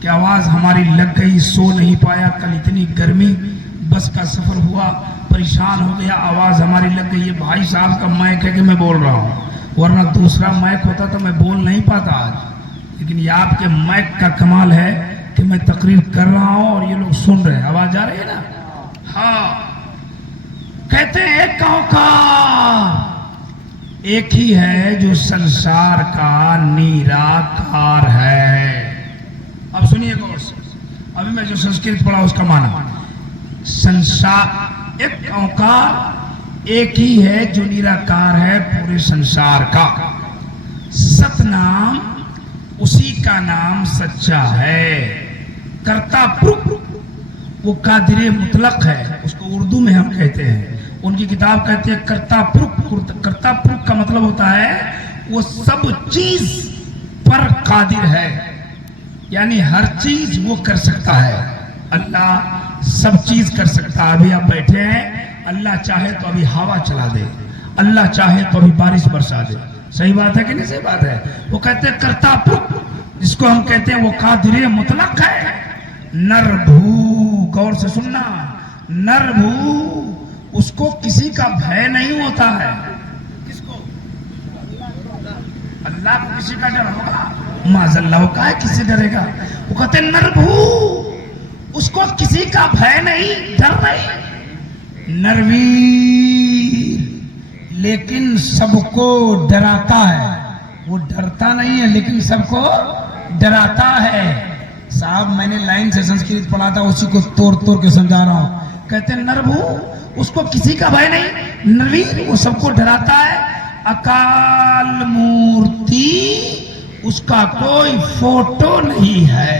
कि आवाज हमारी लग गई, सो नहीं पाया। कल इतनी गर्मी, बस का सफर हुआ, परेशान हो गया, आवाज हमारी लग गई। ये भाई साहब का माइक है कि मैं बोल रहा हूं, वरना दूसरा माइक होता तो मैं बोल नहीं पाता आज। लेकिन ये आपके माइक का कमाल है कि मैं तकरीर कर रहा हूं और ये लोग सुन रहे हैं। आवाज आ रही है ना? हाँ। कहते हैं एक ओंकार एक ही है जो संसार का निराकार है। अब सुनिए गौर से, अभी मैं जो संस्कृत पढ़ा उसका माना। संसार, एक ओंकार एक ही है जो निराकार है पूरे संसार का। सतनाम, उसी का नाम सच्चा है। कर्ता पुरुष, वो कादिर मुतलक है, उसको उर्दू में हम कहते हैं। उनकी किताब कहते हैं कर्ता पुरुष। कर्ता पुरुष का मतलब होता है वो सब चीज पर कादिर है, यानी हर चीज वो कर सकता है। अल्लाह सब चीज कर सकता है। अभी आप बैठे हैं, अल्लाह चाहे तो अभी हवा चला दे, अल्लाह चाहे तो अभी बारिश बरसा दे। सही बात है कि नहीं? सही बात है। वो कहते हैं कर्ता पुरुष, जिसको हम कहते हैं वो कादिर मुतलक है। नरभू, गौर से सुनना, नरभू, उसको किसी का भय नहीं होता है। किसको? अल्लाह को किसी का डर होगा? माज़अल्लाह का है, किससे डरेगा? वो कहते हैं नरभू, उसको किसी का भय नहीं, डर नहीं। नरवीर, लेकिन सबको डराता है। वो डरता नहीं है लेकिन सबको डराता है। साहब मैंने लाइन से संस्कृत पढ़ा था, उसी को तोड़ तोड़ के समझा रहा हूं। कहते हैं नरभू, उसको किसी का भय नहीं। नरवीर, वो सबको डराता है। अकाल मूर्ति, उसका कोई फोटो नहीं है।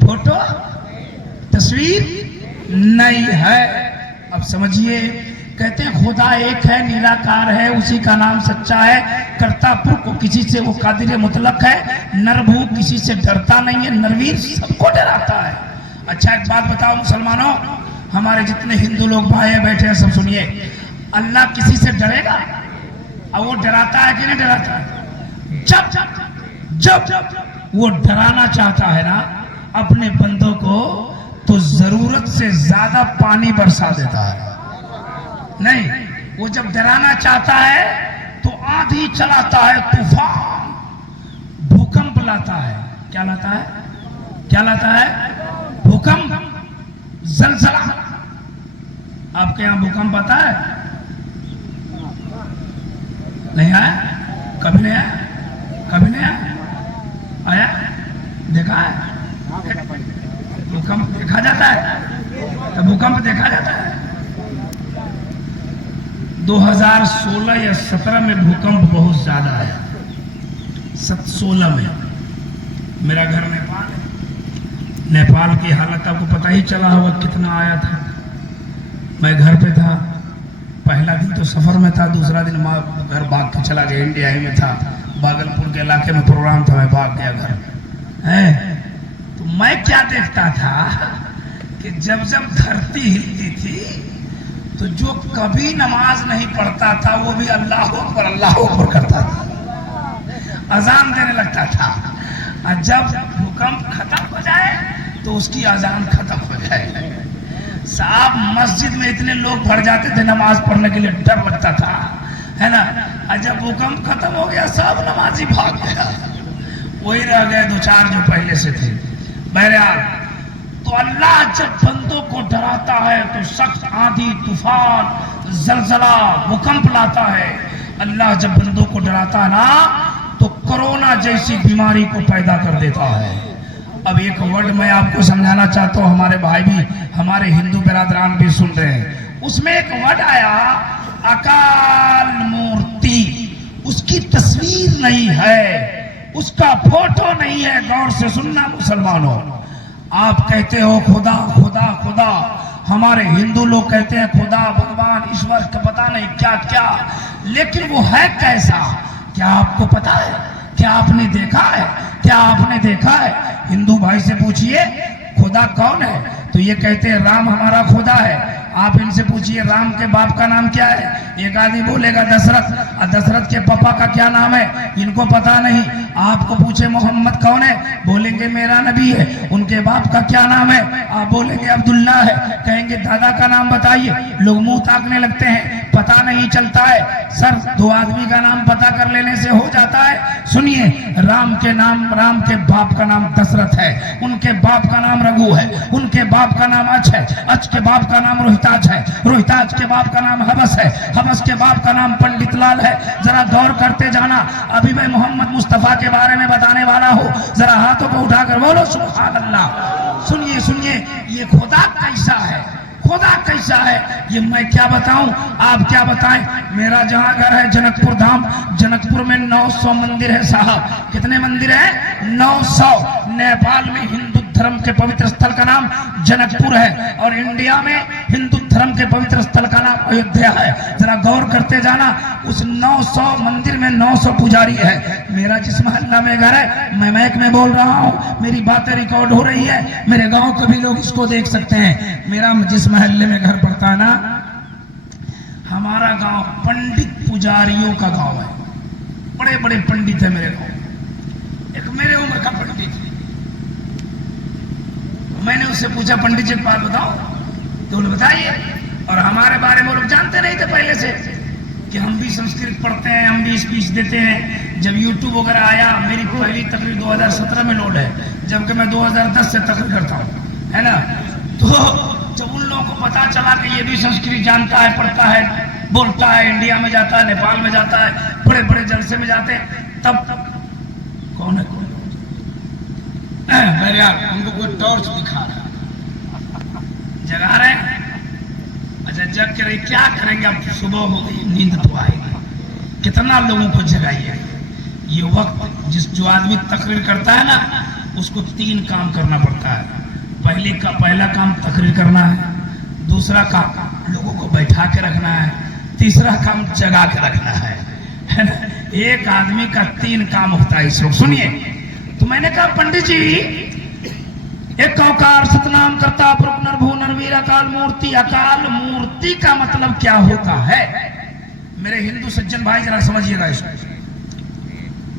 फोटो, तस्वीर नहीं है। अब समझिए, कहते हैं खुदा एक है, निराकार है, उसी का नाम सच्चा है। कर्ता पुरुष, को किसी से वो कादिर मुतलक है। नरभू, किसी से डरता नहीं है। नरवीर, सबको डराता है। अच्छा एक बात बताओ मुसलमानों, हमारे जितने हिंदू लोग भाई बैठे हैं सब सुनिए, अल्लाह किसी से डरेगा? और वो डराता है कि नहीं डराता है? जब वो डराना चाहता है ना अपने बंदों को, तो जरूरत से ज्यादा पानी बरसा देता है। नहीं, वो जब डराना चाहता है तो आंधी चलाता है, तूफान, भूकंप लाता है। क्या लाता है? क्या लाता है? भूकंप, जलजला। आपके यहां भूकंप आता है? नहीं आया? कभी नहीं आया? कभी नहीं आया? आया? देखा है? भूकंप देखा जाता है? तो भूकंप देखा जाता है। 2016 या 17 में भूकंप बहुत ज्यादा आया। 16 में। मेरा घर नेपाल है। नेपाल की हालत आपको पता ही चला होगा कितना आया था। मैं घर पे था, पहला दिन तो सफर में था, दूसरा दिन घर भाग के चला गया। इंडिया ही में था, भागलपुर के इलाके में प्रोग्राम था, मैं भाग गया घर है। तो मैं क्या देखता था कि जब जब धरती हिलती थी तो जो कभी नमाज नहीं पढ़ता था वो भी अल्लाह अकबर करता था, अजान देने लगता था। और जब भूकंप खत्म हो जाए तो उसकी अजान खत्म हो जाए। साहब मस्जिद में इतने लोग भर जाते थे नमाज पढ़ने के लिए, डर लगता था, है ना। और जब भूकंप खत्म हो गया सब नमाजी भाग गया, वही रह गए 2-4 जो पहले से थे। बहरहाल, तो अल्लाह जब बंदों को डराता है तो सख्त आंधी, तूफान, जलजला, भूकंप लाता है। अल्लाह जब बंदों को डराता है ना तो कोरोना जैसी बीमारी को पैदा कर देता है। अब एक वर्ड मैं आपको समझाना चाहता हूँ, हमारे भाई भी, हमारे हिंदू बिरादरान भी सुन रहे हैं। उसमें एक वर्ड आया अकाल मूर्ति, उसकी तस्वीर नहीं है, उसका फोटो नहीं है। गौर से सुनना मुसलमानों, आप कहते हो खुदा खुदा खुदा, हमारे हिंदू लोग कहते हैं खुदा भगवान ईश्वर का पता नहीं क्या क्या, लेकिन वो है कैसा, क्या आपको पता है? क्या आपने देखा है? क्या आपने देखा है? हिंदू भाई से पूछिए खुदा कौन है, तो ये कहते हैं राम हमारा खुदा है। आप इनसे पूछिए राम के बाप का नाम क्या है, एक आदमी बोलेगा दशरथ, और दशरथ के पापा का क्या नाम है, इनको पता नहीं। आपको पूछे मोहम्मद कौन है, बोलेंगे मेरा नबी है। उनके बाप का क्या नाम है, आप बोलेंगे अब्दुल्ला है। कहेंगे दादा का नाम बताइए, लोग मुंह ताकने लगते हैं, पता नहीं चलता है। सर, दो आदमी का नाम पता कर लेने से हो जाता है। सुनिए, राम के बाप का नाम दशरथ है, उनके बाप का नाम रघु है, उनके बाप का नाम अच है, अच के बाप का नाम रोहिताज है, रोहिताज के बाप का नाम हबस है, हबस के बाप का नाम पंडित लाल है। जरा गौर करते जाना, अभी मैं मोहम्मद मुस्तफा के बारे में बताने वाला हूँ, जरा हाथों को उठाकर बोलो सुभान अल्लाह। सुनिए सुनिए, ये खुदा कैसा है, खुदा कैसा है, ये मैं क्या बताऊं, आप क्या बताएं। मेरा जहां घर है जनकपुर धाम, जनकपुर में 900 मंदिर है साहब। कितने मंदिर है? 900। नेपाल में हिंदू धर्म के पवित्र स्थल का नाम जनकपुर है, और इंडिया में हिंदू धर्म के पवित्र स्थल का नाम अयोध्या है। जरा गौर करते जाना, उस 900 मंदिर में 900 पुजारी है। मेरा जिस मोहल्ला में घर है, मैं माइक में बोल रहा हूँ, मेरी बातें रिकॉर्ड हो रही है, मेरे गांव के भी लोग इसको देख सकते हैं। मेरा जिस मोहल्ले में घर पड़ता है ना, हमारा गांव पंडित पुजारियों का गांव है, बड़े बड़े पंडित है मेरे गांव। एक मेरे उम्र का पंडित, मैंने उससे पूछा पंडित जी एक बात बताओ, तो उन्होंने बताइए। और हमारे बारे में लोग जानते नहीं थे पहले से कि हम भी संस्कृत पढ़ते हैं, हम भी स्पीच देते हैं। जब यूट्यूब वगैरह आया, मेरी पहली तकरीर 2017 में लोड है, जबकि मैं 2010 से तकरीर करता हूँ, है ना। तो जब उन लोगों को पता चला कि ये भी संस्कृत जानता है, पढ़ता है, बोलता है, इंडिया में जाता है, नेपाल में जाता है, बड़े बड़े जलसे में जाते हैं, तब कौन है मेरे यार, उनको कोई टॉर्च दिखा रहा, जगा रहे हैं। अच्छा जग के रही, क्या करेंगे, अब सुबह हो गई, नींद तो आएगी, कितना लोगों को जगाइए। ये वक्त जो आदमी तकरीर करता है ना, उसको 3 काम करना पड़ता है। पहला काम तकरीर करना है, दूसरा काम लोगों को बैठा के रखना है, तीसरा काम जगा के रखना है ना। एक आदमी का 3 काम होता है इस वक्त। सुनिए, तो मैंने कहा पंडित जी, एक औकार सतनाम करता पुरुष नरभू नरवीर अकाल मूर्ति, अकाल मूर्ति का मतलब क्या होता है? मेरे हिंदू सज्जन भाई जरा समझिएगा इसको।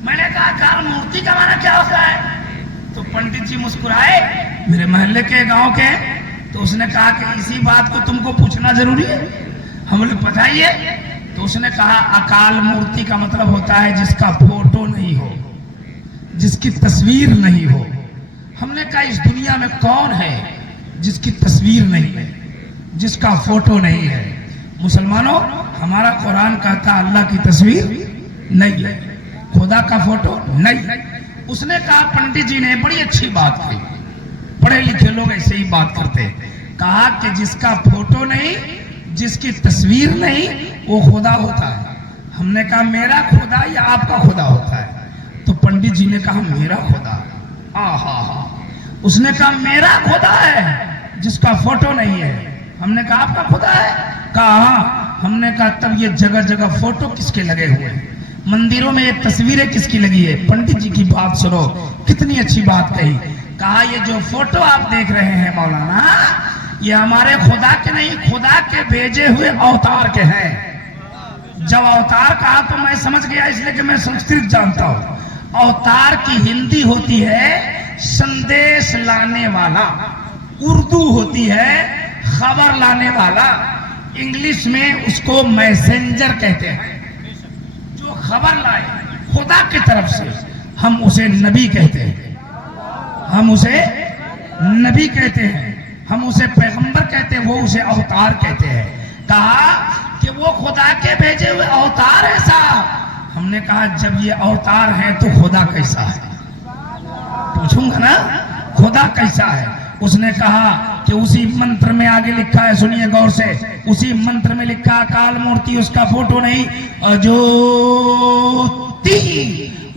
मैंने कहा अकाल मूर्ति का माना क्या होता है? तो पंडित जी मुस्कुराए, मेरे मोहल्ले के गांव के, तो उसने कहा कि इसी बात को तुमको पूछना जरूरी है, हम लोग बताइए। तो उसने कहा अकाल मूर्ति का मतलब होता है जिसका फोटो नहीं हो, जिसकी तस्वीर नहीं हो। हमने कहा इस दुनिया में कौन है जिसकी तस्वीर नहीं है, जिसका फोटो नहीं है? मुसलमानों, हमारा कुरान कहता है अल्लाह की तस्वीर नहीं है, खुदा का फोटो नहीं। उसने कहा पंडित जी ने बड़ी अच्छी बात कही, पढ़े लिखे लोग ऐसे ही बात करते हैं। कहा कि जिसका फोटो नहीं, जिसकी तस्वीर नहीं, वो खुदा होता है। हमने कहा मेरा खुदा या आपका खुदा होता है? तो पंडित जी ने कहा मेरा खुदा। आहा, उसने कहा मेरा खुदा है जिसका फोटो नहीं है। हमने कहा आपका खुदा है? कहा हाँ। हमने कहा तब ये जगह जगह फोटो किसके लगे हुए हैं, मंदिरों में ये तस्वीरें किसकी लगी है? पंडित जी की बात सुनो, कितनी अच्छी बात कही। कहा ये जो फोटो आप देख रहे हैं मौलाना, ये हमारे खुदा के नहीं, खुदा के भेजे हुए अवतार के हैं। जब अवतार कहा तो मैं समझ गया, इसलिए कि मैं संस्कृत जानता हूं। अवतार की हिंदी होती है संदेश लाने वाला, उर्दू होती है खबर लाने वाला, इंग्लिश में उसको मैसेंजर कहते हैं। जो खबर लाए खुदा की तरफ से, हम उसे नबी कहते हैं, हम उसे नबी कहते हैं, हम उसे पैगंबर कहते हैं, वो उसे अवतार कहते हैं। कहा कि वो खुदा के भेजे हुए अवतार है साहब। हमने कहा जब ये अवतार है तो खुदा कैसा है, पूछूंगा ना खुदा कैसा है। उसने कहा कि उसी मंत्र में आगे लिखा है, सुनिए गौर से, उसी मंत्र में लिखा काल मूर्ति, उसका फोटो नहीं, अज्योति,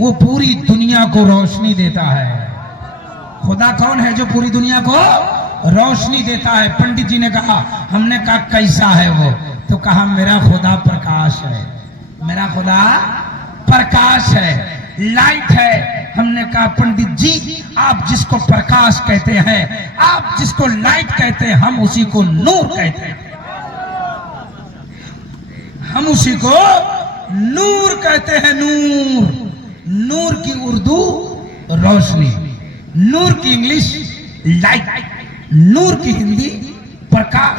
वो पूरी दुनिया को रोशनी देता है। खुदा कौन है जो पूरी दुनिया को रोशनी देता है? पंडित जी ने कहा, हमने कहा कैसा है वो? तो कहा मेरा खुदा प्रकाश है, मेरा खुदा प्रकाश है, लाइट है। हमने कहा पंडित जी आप जिसको प्रकाश कहते हैं, आप जिसको लाइट कहते हैं, हम उसी को नूर कहते हैं, हम उसी को नूर कहते हैं। नूर, नूर की उर्दू रोशनी, नूर की इंग्लिश लाइट, नूर की हिंदी प्रकाश।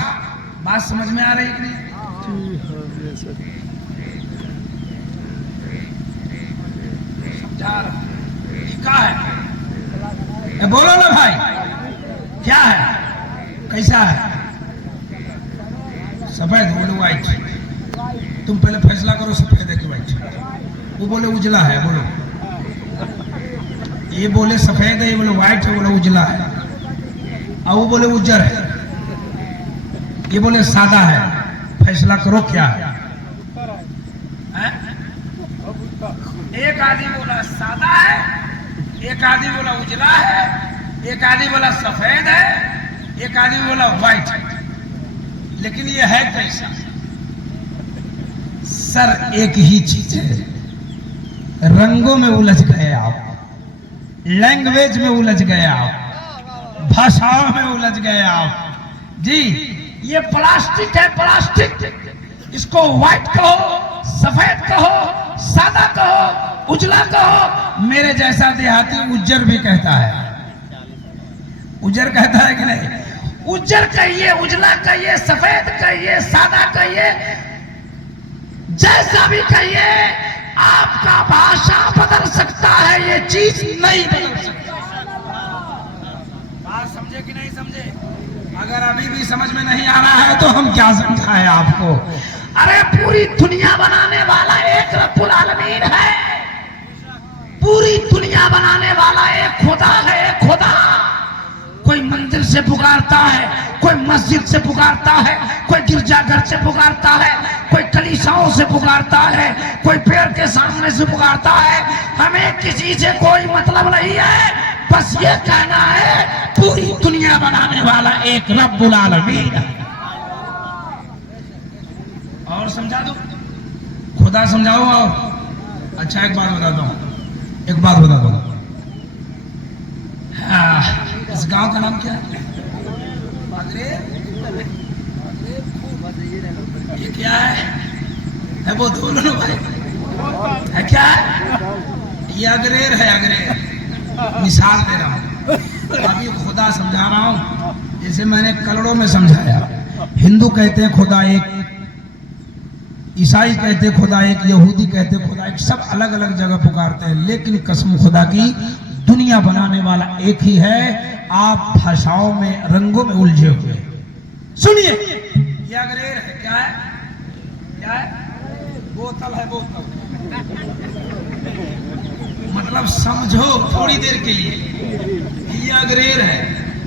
बात समझ में आ रही है कि नहीं? समझा रहा क्या है? बोलो ना भाई, क्या है, कैसा है? सफेद बोलो व्हाइट, तुम पहले फैसला करो सफेद है कि व्हाइट। वो बोले उजला है, बोलो। ये बोले सफेद है, ये बोले व्हाइट है, बोले उजला है। और वो बोले उज्जर है, ये बोले सादा है। फैसला करो क्या है? एक आदमी बोला सादा है, एक आदमी बोला उजला है, एक आदमी बोला सफेद है, एक आदमी बोला व्हाइट है। लेकिन ये है कैसा? सर एक ही चीज है, रंगों में उलझ गए आप, लैंग्वेज में उलझ गए आप, भाषाओं में उलझ गए आप जी। ये प्लास्टिक है, प्लास्टिक। इसको व्हाइट कहो, सफेद कहो, सादा कहो, उजला कहो। मेरे जैसा देहाती उज्जर भी कहता है, उज्जर कहता है कि नहीं? उज्जर कहिए, उजला कहिए, सफेद कहिए, सादा कहिए, जैसा भी कहिए, आपका भाषा बदल सकता है, ये चीज नहीं बदल सकती। बात समझे कि नहीं समझे? अगर अभी भी समझ में नहीं आ रहा है तो हम क्या समझाएं आपको? अरे पूरी दुनिया बनाने वाला एक रब्बुल आलमीन है, पूरी दुनिया बनाने वाला एक खुदा है, एक खुदा। कोई मंदिर से पुकारता है, कोई मस्जिद से पुकारता है, कोई गिरजाघर से पुकारता है, कोई कलीसियाओं से पुकारता है, कोई पेड़ के सामने से पुकारता है। हमें किसी से कोई मतलब नहीं है, बस ये कहना है पूरी दुनिया बनाने वाला एक रब्बुल आलमीन है। और समझा दो, खुदा समझाओ। और अच्छा एक बात बता दो, एक बात बता दो, इस गांव का नाम क्या है? ये क्या है वो दोनों भाई है, क्या है? ये अग्रेर है, अग्रेर। मिसाल दे रहा हूं, अभी खुदा समझा रहा हूं, जैसे मैंने करोड़ों में समझाया। हिंदू कहते हैं खुदा एक, ईसाई कहते हैं खुदा एक, यहूदी कहते हैं खुदा एक, सब अलग अलग जगह पुकारते हैं, लेकिन कसम खुदा की दुनिया बनाने वाला एक ही है। आप भाषाओं में, रंगों में उलझे हुए। सुनिए, ये अग्रेर है, क्या है? क्या है? बोतल है, बोतल। मतलब समझो थोड़ी देर के लिए, ये अग्रेर है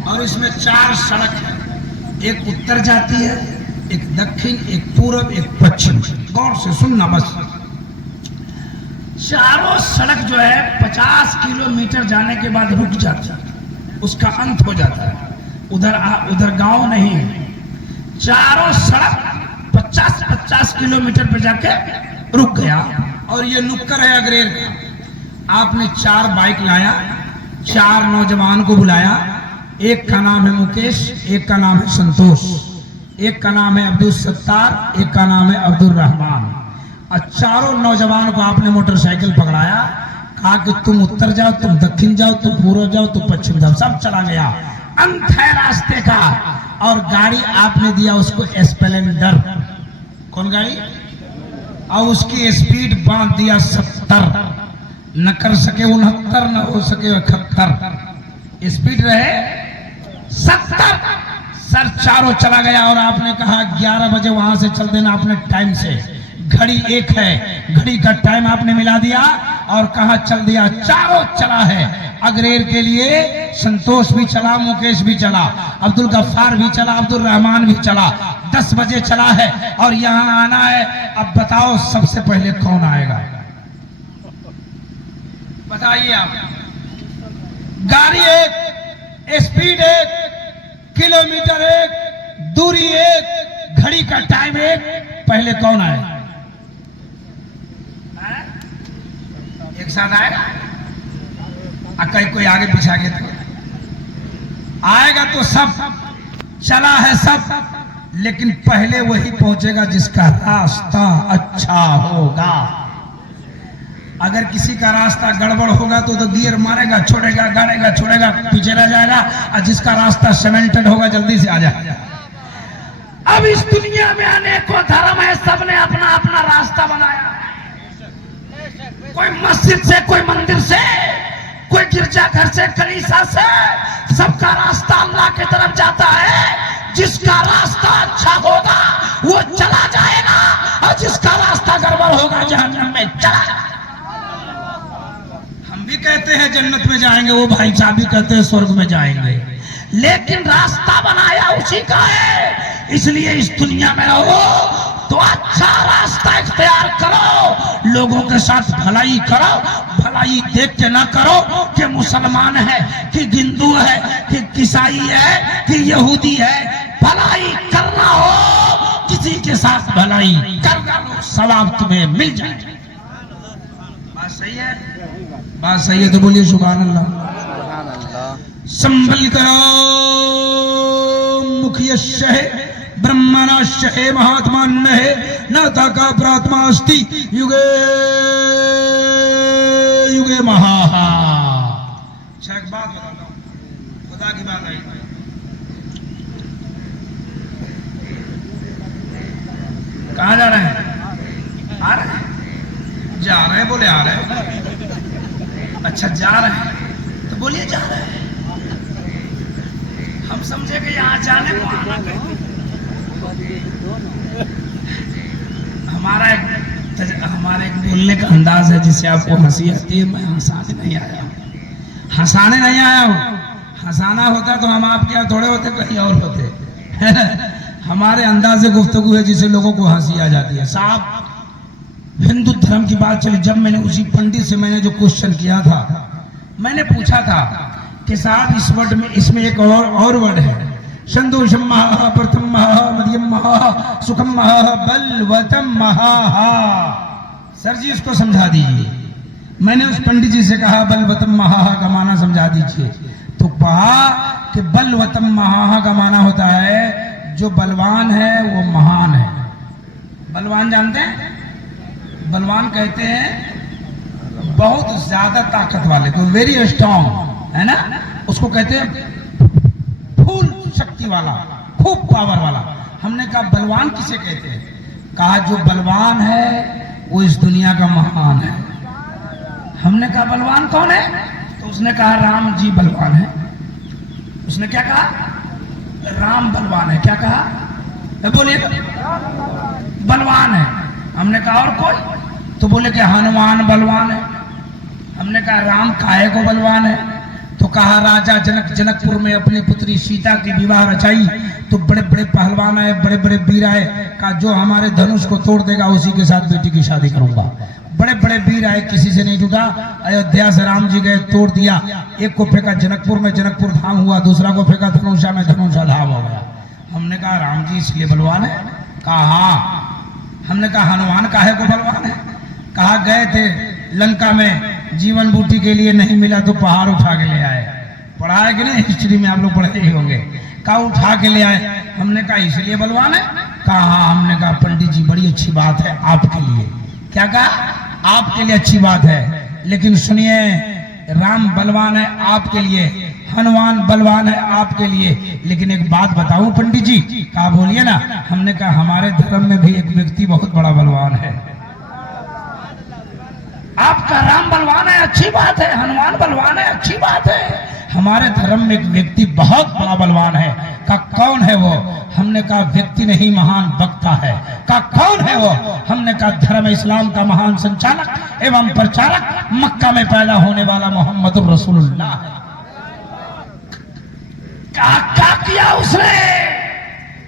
और इसमें 4 सड़क है, एक उत्तर जाती है, एक दक्षिण, एक पूर्व, एक पश्चिम। गौर से सुनना बस। चारों सड़क जो है 50 किलोमीटर जाने के बाद रुक जाती है, उसका अंत हो जाता है। उधर गांव नहीं है, चारों सड़क 50-50 किलोमीटर पे जाके रुक गया। और ये नुक्कड़ है अग्रेर का। आपने 4 बाइक लाया, 4 नौजवान को बुलाया, एक का नाम है मुकेश, एक का नाम है संतोष, एक का नाम है अब्दुल सत्तार, एक का नाम है अब्दुल रहमान। और चारों नौजवान को आपने मोटरसाइकिल पकड़ाया, कहा कि तुम उत्तर जाओ, तुम दक्षिण जाओ, तुम पूर्व जाओ, तुम पश्चिम जाओ। सब चला गया, अंत है रास्ते का। और गाड़ी आपने दिया उसको स्प्लेंडर। कौन गाड़ी? और उसकी स्पीड बांध दिया 70, न कर सके 69, न हो सके 71, स्पीड रहे 70। सर चारों चला गया और आपने कहा 11 बजे वहां से चल देना अपने टाइम से। घड़ी एक है, घड़ी का टाइम आपने मिला दिया और कहा चल दिया, चारों चला है। अग्रेर के लिए संतोष भी चला, मुकेश भी चला, अब्दुल गफ्फार भी चला, अब्दुल रहमान भी चला, 10 बजे चला है और यहाँ आना है। अब बताओ सबसे पहले कौन आएगा, बताइए आप। गाड़ी एक, स्पीड एक, किलोमीटर एक, दूरी एक, घड़ी का टाइम एक, पहले कौन आएगा? एक साथ आएगा? कहीं कोई आगे पीछे आगे तो आएगा तो सब चला है सब, लेकिन पहले वही पहुंचेगा जिसका रास्ता अच्छा होगा। अगर किसी का रास्ता गड़बड़ होगा तो गियर मारेगा, छोड़ेगा, गाड़ेगा, छोड़ेगा, पीछे रह जाएगा, और जिसका रास्ता सीमेंटेड होगा जल्दी से आ जाएगा। अब इस दुनिया में अनेकों धर्म है, सबने अपना अपना रास्ता बनाया। कोई मस्जिद से, कोई मंदिर से, कोई गिरजाघर से, कलीसिया से, सबका रास्ता अल्लाह की तरफ जाता है। जिसका रास्ता अच्छा होगा वो चला जाएगा, और जिसका रास्ता गड़बड़ होगा जहन्नम में चला जाएगा। हम भी कहते हैं जन्नत में जाएंगे, वो भाई साहब भी कहते हैं स्वर्ग में जाएंगे, लेकिन रास्ता बनाया उसी का है। इसलिए इस दुनिया में रहो तो अच्छा रास्ता इख्तियार करो, लोगों के साथ भलाई करो। भलाई देख के ना करो कि मुसलमान है, कि हिंदू है, कि ईसाई है, कि यहूदी है। भलाई करना हो किसी के साथ भलाई करना लो, सवाब तुम्हें मिल जाए। बात सही है, बात सही है तो बोलिए सुभान अल्लाह। संभल करो मुखिया शहे ब्रह्मणा शहे महात्मा नहे नाता का प्रात्मा अस्ति युगे युगे महा। अच्छा एक बात बताता हूँ, खुदा की बात आई। कहाँ जा रहे हैं? आ रहे हैं? जा रहे हैं? बोले आ रहे हैं। अच्छा जा रहे हैं तो बोलिए जा रहे हैं। हम समझे कि यहाँ जाने को आना कहीं। हमारा एक बोलने का अंदाज है जिससे आपको हंसी आती है। मैं हंसाने नहीं आया हूँ, हंसाने नहीं आया हूँ। हंसाना होता तो हम आपके यहाँ थोड़े होते, कहीं और होते। हमारे अंदाज गुफ्तगू है जिससे लोगों को हंसी आ जाती है। साहब हिंदू धर्म की बात चली, जब मैंने उसी पंडित से मैंने जो क्वेश्चन किया था, मैंने पूछा था कि साहब इस वर्ड में, इसमें एक और वर्ड है, संतोषम महा, प्रथम महा, मध्यम महा, सुखम महा, बलवतम महा। सर जी इसको समझा दीजिए। मैंने उस पंडित जी से कहा बलवतम महा का माना समझा दीजिए, तो कहा कि बलवतम महा का माना होता है जो बलवान है वो महान है। बलवान जानते हैं? बलवान कहते हैं बहुत ज्यादा ताकत वाले को, वेरी स्ट्रॉन्ग, है ना, उसको कहते हैं फुल शक्ति वाला, खूब पावर वाला। हमने कहा बलवान किसे कहते हैं? कहा जो बलवान है वो इस दुनिया का महान है। हमने कहा बलवान कौन है? तो उसने कहा राम जी बलवान है। उसने क्या कहा? राम बलवान है। क्या कहा? बोलिए बलवान है। हमने कहा और कोई? तो बोले कि हनुमान बलवान है। हमने कहा राम काहे को बलवान है? तो कहा राजा जनक जनकपुर में अपनी पुत्री सीता की विवाह रचाई तो बड़े बड़े पहलवान आए, बड़े बड़े वीर आए, कहा जो हमारे धनुष को तोड़ देगा उसी के साथ बेटी की शादी करूंगा। बड़े बड़े वीर आए, किसी से नहीं टूटा। अयोध्या से राम जी गए, तोड़ दिया। एक को फेंका जनकपुर में, जनकपुर धाम हुआ, दूसरा को फेंका धनुषा में, धनुषा धाम हो गया। हमने कहा राम जी इसलिए बलवान है? कहा हाँ। हमने कहा हनुमान काहे को बलवान है? कहा गए थे लंका में, जीवन बूटी के लिए नहीं मिला तो पहाड़ उठा के ले आए। पढ़ा है कि नहीं? हिस्ट्री में आप लोग पढ़े ही होंगे। कहा उठा के ले आए। हमने कहा इसलिए बलवान है? कहा हाँ। हमने कहा पंडित जी बड़ी अच्छी बात है आपके लिए। क्या कहा? आपके लिए अच्छी बात है, लेकिन सुनिए राम बलवान है आपके लिए, हनुमान बलवान है आपके लिए, लेकिन एक बात बताऊं पंडित जी? कहा बोलिए ना। हमने कहा हमारे धर्म में भी एक व्यक्ति बहुत बड़ा बलवान है। आपका राम बलवान है, अच्छी बात है, हनुमान बलवान है, अच्छी बात है, हमारे धर्म में एक व्यक्ति बहुत बड़ा बलवान है। का कौन है वो? हमने कहा व्यक्ति नहीं, महान वक्ता है। का कौन है वो? हमने कहा धर्म इस्लाम का महान संचालक एवं प्रचारक, मक्का में पैदा होने वाला मोहम्मद रसूलुल्लाह है। क्या किया उसने?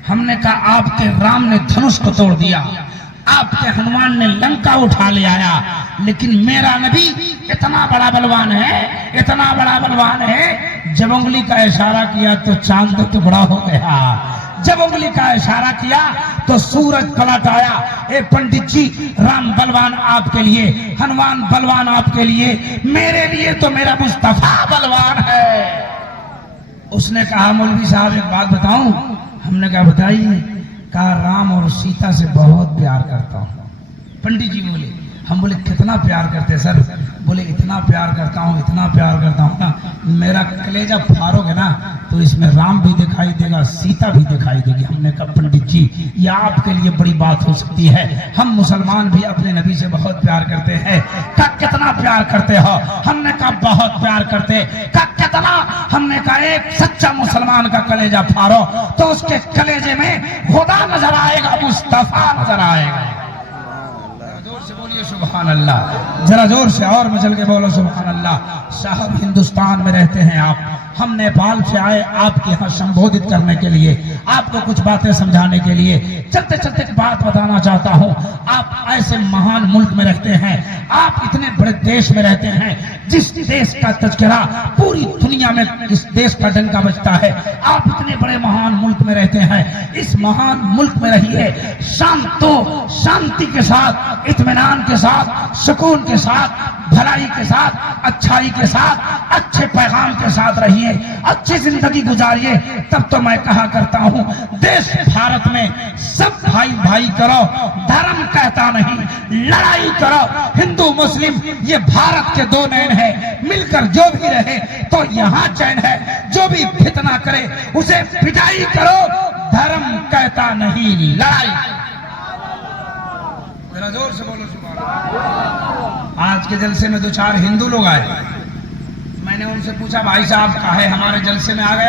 हमने कहा आपके राम ने धनुष को तोड़ दिया, आपके हनुमान ने लंका उठा ले आया, लेकिन मेरा नबी इतना बड़ा बलवान है, इतना बड़ा बलवान है, जब उंगली का इशारा किया तो चांद टुकड़ा हो गया, जब उंगली का इशारा किया तो सूरज पलट आया। ए पंडित जी, राम बलवान आपके लिए, हनुमान बलवान आपके लिए, मेरे लिए तो मेरा मुस्तफा बलवान है। उसने कहा मौलवी साहब एक बात बताऊं? हमने कहा बताइए। कहा राम और सीता से बहुत प्यार करता हूं। पंडित जी बोले, हम बोले कितना प्यार करते सर? बोले इतना प्यार करता हूं, इतना प्यार करता हूं ना, मेरा कलेजा फाड़ोगे ना तो इसमें राम भी दिखाई देगा, सीता भी दिखाई देगी। हमने कहा पंडित जी ये आपके लिए बड़ी बात हो सकती है, हम मुसलमान भी अपने नबी से बहुत प्यार करते हैं। का कितना प्यार करते हो? हमने कहा बहुत प्यार करते। का कितना? हमने कहा एक सच्चा मुसलमान का कलेजा फाड़ो तो उसके कलेजे में खुदा नजर आएगा, मुस्तफा नजर आएगा। जोर से बोलिए सुभान अल्लाह, जरा जोर से और मचल के बोलो सुभान अल्लाह। साहब हिंदुस्तान में रहते हैं आप, हम नेपाल से आए आपके यहाँ संबोधित करने के लिए, आपको कुछ बातें समझाने के लिए। चलते चलते एक बात बताना चाहता हूँ, आप ऐसे महान मुल्क में रहते हैं, आप इतने बड़े देश में रहते हैं, जिस देश का तज़किरा पूरी दुनिया में इस देश का डंका बजता है। आप इतने बड़े महान मुल्क में रहते हैं, इस महान मुल्क में रहिए, शांति के साथ, इत्मीनान के साथ, सुकून के साथ, भलाई के साथ, अच्छाई के साथ, अच्छे पैगाम के साथ रहिए, अच्छी जिंदगी गुजारिए। तब तो मैं कहा करता हूँ देश भारत में सब भाई भाई करो, धर्म कहता नहीं, लड़ाई करो। हिंदू मुस्लिम ये भारत के दो नैन है, मिलकर जो भी रहे तो यहाँ चैन है। जो भी फितना करे उसे पिटाई करो, धर्म कहता नहीं, लड़ाई। जरा जोर से बोलो सुभान अल्लाह। आज के जलसे में दो चार हिंदू लोग आए, मैंने उनसे पूछा भाई साहब काहे हमारे जलसे में आ गए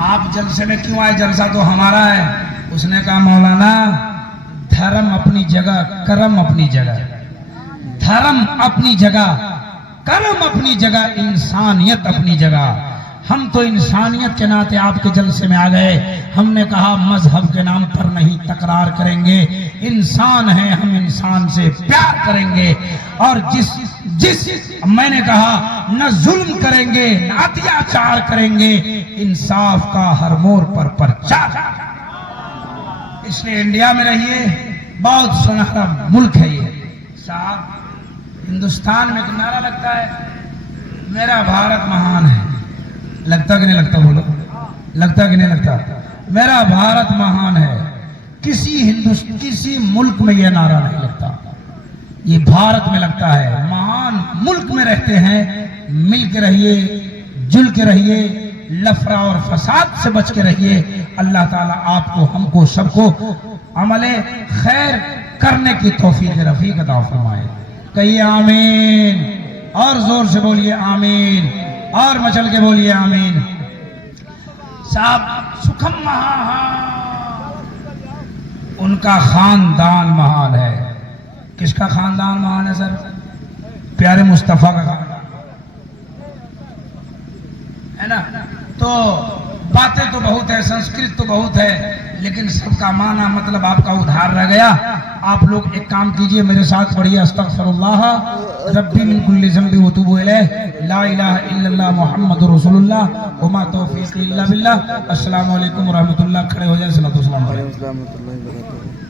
आप जलसे में क्यों आए? जलसा तो हमारा है। उसने कहा मौलाना धर्म अपनी जगह, कर्म अपनी जगह, धर्म अपनी जगह, कर्म अपनी जगह, इंसानियत अपनी जगह। हम तो इंसानियत के नाते आपके जलसे में आ गए। हमने कहा मजहब के नाम पर नहीं तकरार करेंगे, इंसान है, हम इंसान से प्यार करेंगे। और जिस मैंने कहा न जुल्म करेंगे, न अत्याचार करेंगे, इंसाफ का हर मोड़ पर प्रचार। इसलिए इंडिया में रहिए, बहुत सुनहरा मुल्क है ये। साहब हिंदुस्तान में एक नारा लगता है, मेरा भारत महान है। लगता कि नहीं लगता? बोलो, लगता कि नहीं लगता? मेरा भारत महान है। किसी मुल्क में यह नारा नहीं लगता, ये भारत में लगता है। महान मुल्क में रहते हैं, मिल के रहिए, जुल के रहिए, लफड़ा और फसाद से बच के रहिए। अल्लाह ताला आपको, हमको, सबको अमले खैर करने की तौफीक रफीक अता फरमाए। कहिए आमीन, और जोर से बोलिए आमीन, और मचल के बोलिए आमीन। साहब सुखम महान, उनका खानदान महान है। किसका खानदान महान है सर? प्यारे मुस्तफा का खानदान है ना। तो बातें तो बहुत है, संस्कृत तो बहुत है, लेकिन सबका माना मतलब आपका उधार रह गया। आप लोग एक काम कीजिए, मेरे साथ पढ़िए अस्तगफिरुल्लाह रब्बी मिन कुल्ली ज़ंबी व तूबू इलैह ला इलाहा इल्लल्लाह मुहम्मदुर रसूलुल्लाह व मा तौफीक़ी इल्ला बिल्लाह। अस्सलामु अलैकुम व रहमतुल्लाह। खड़े हो जाए, सलातो सलाम।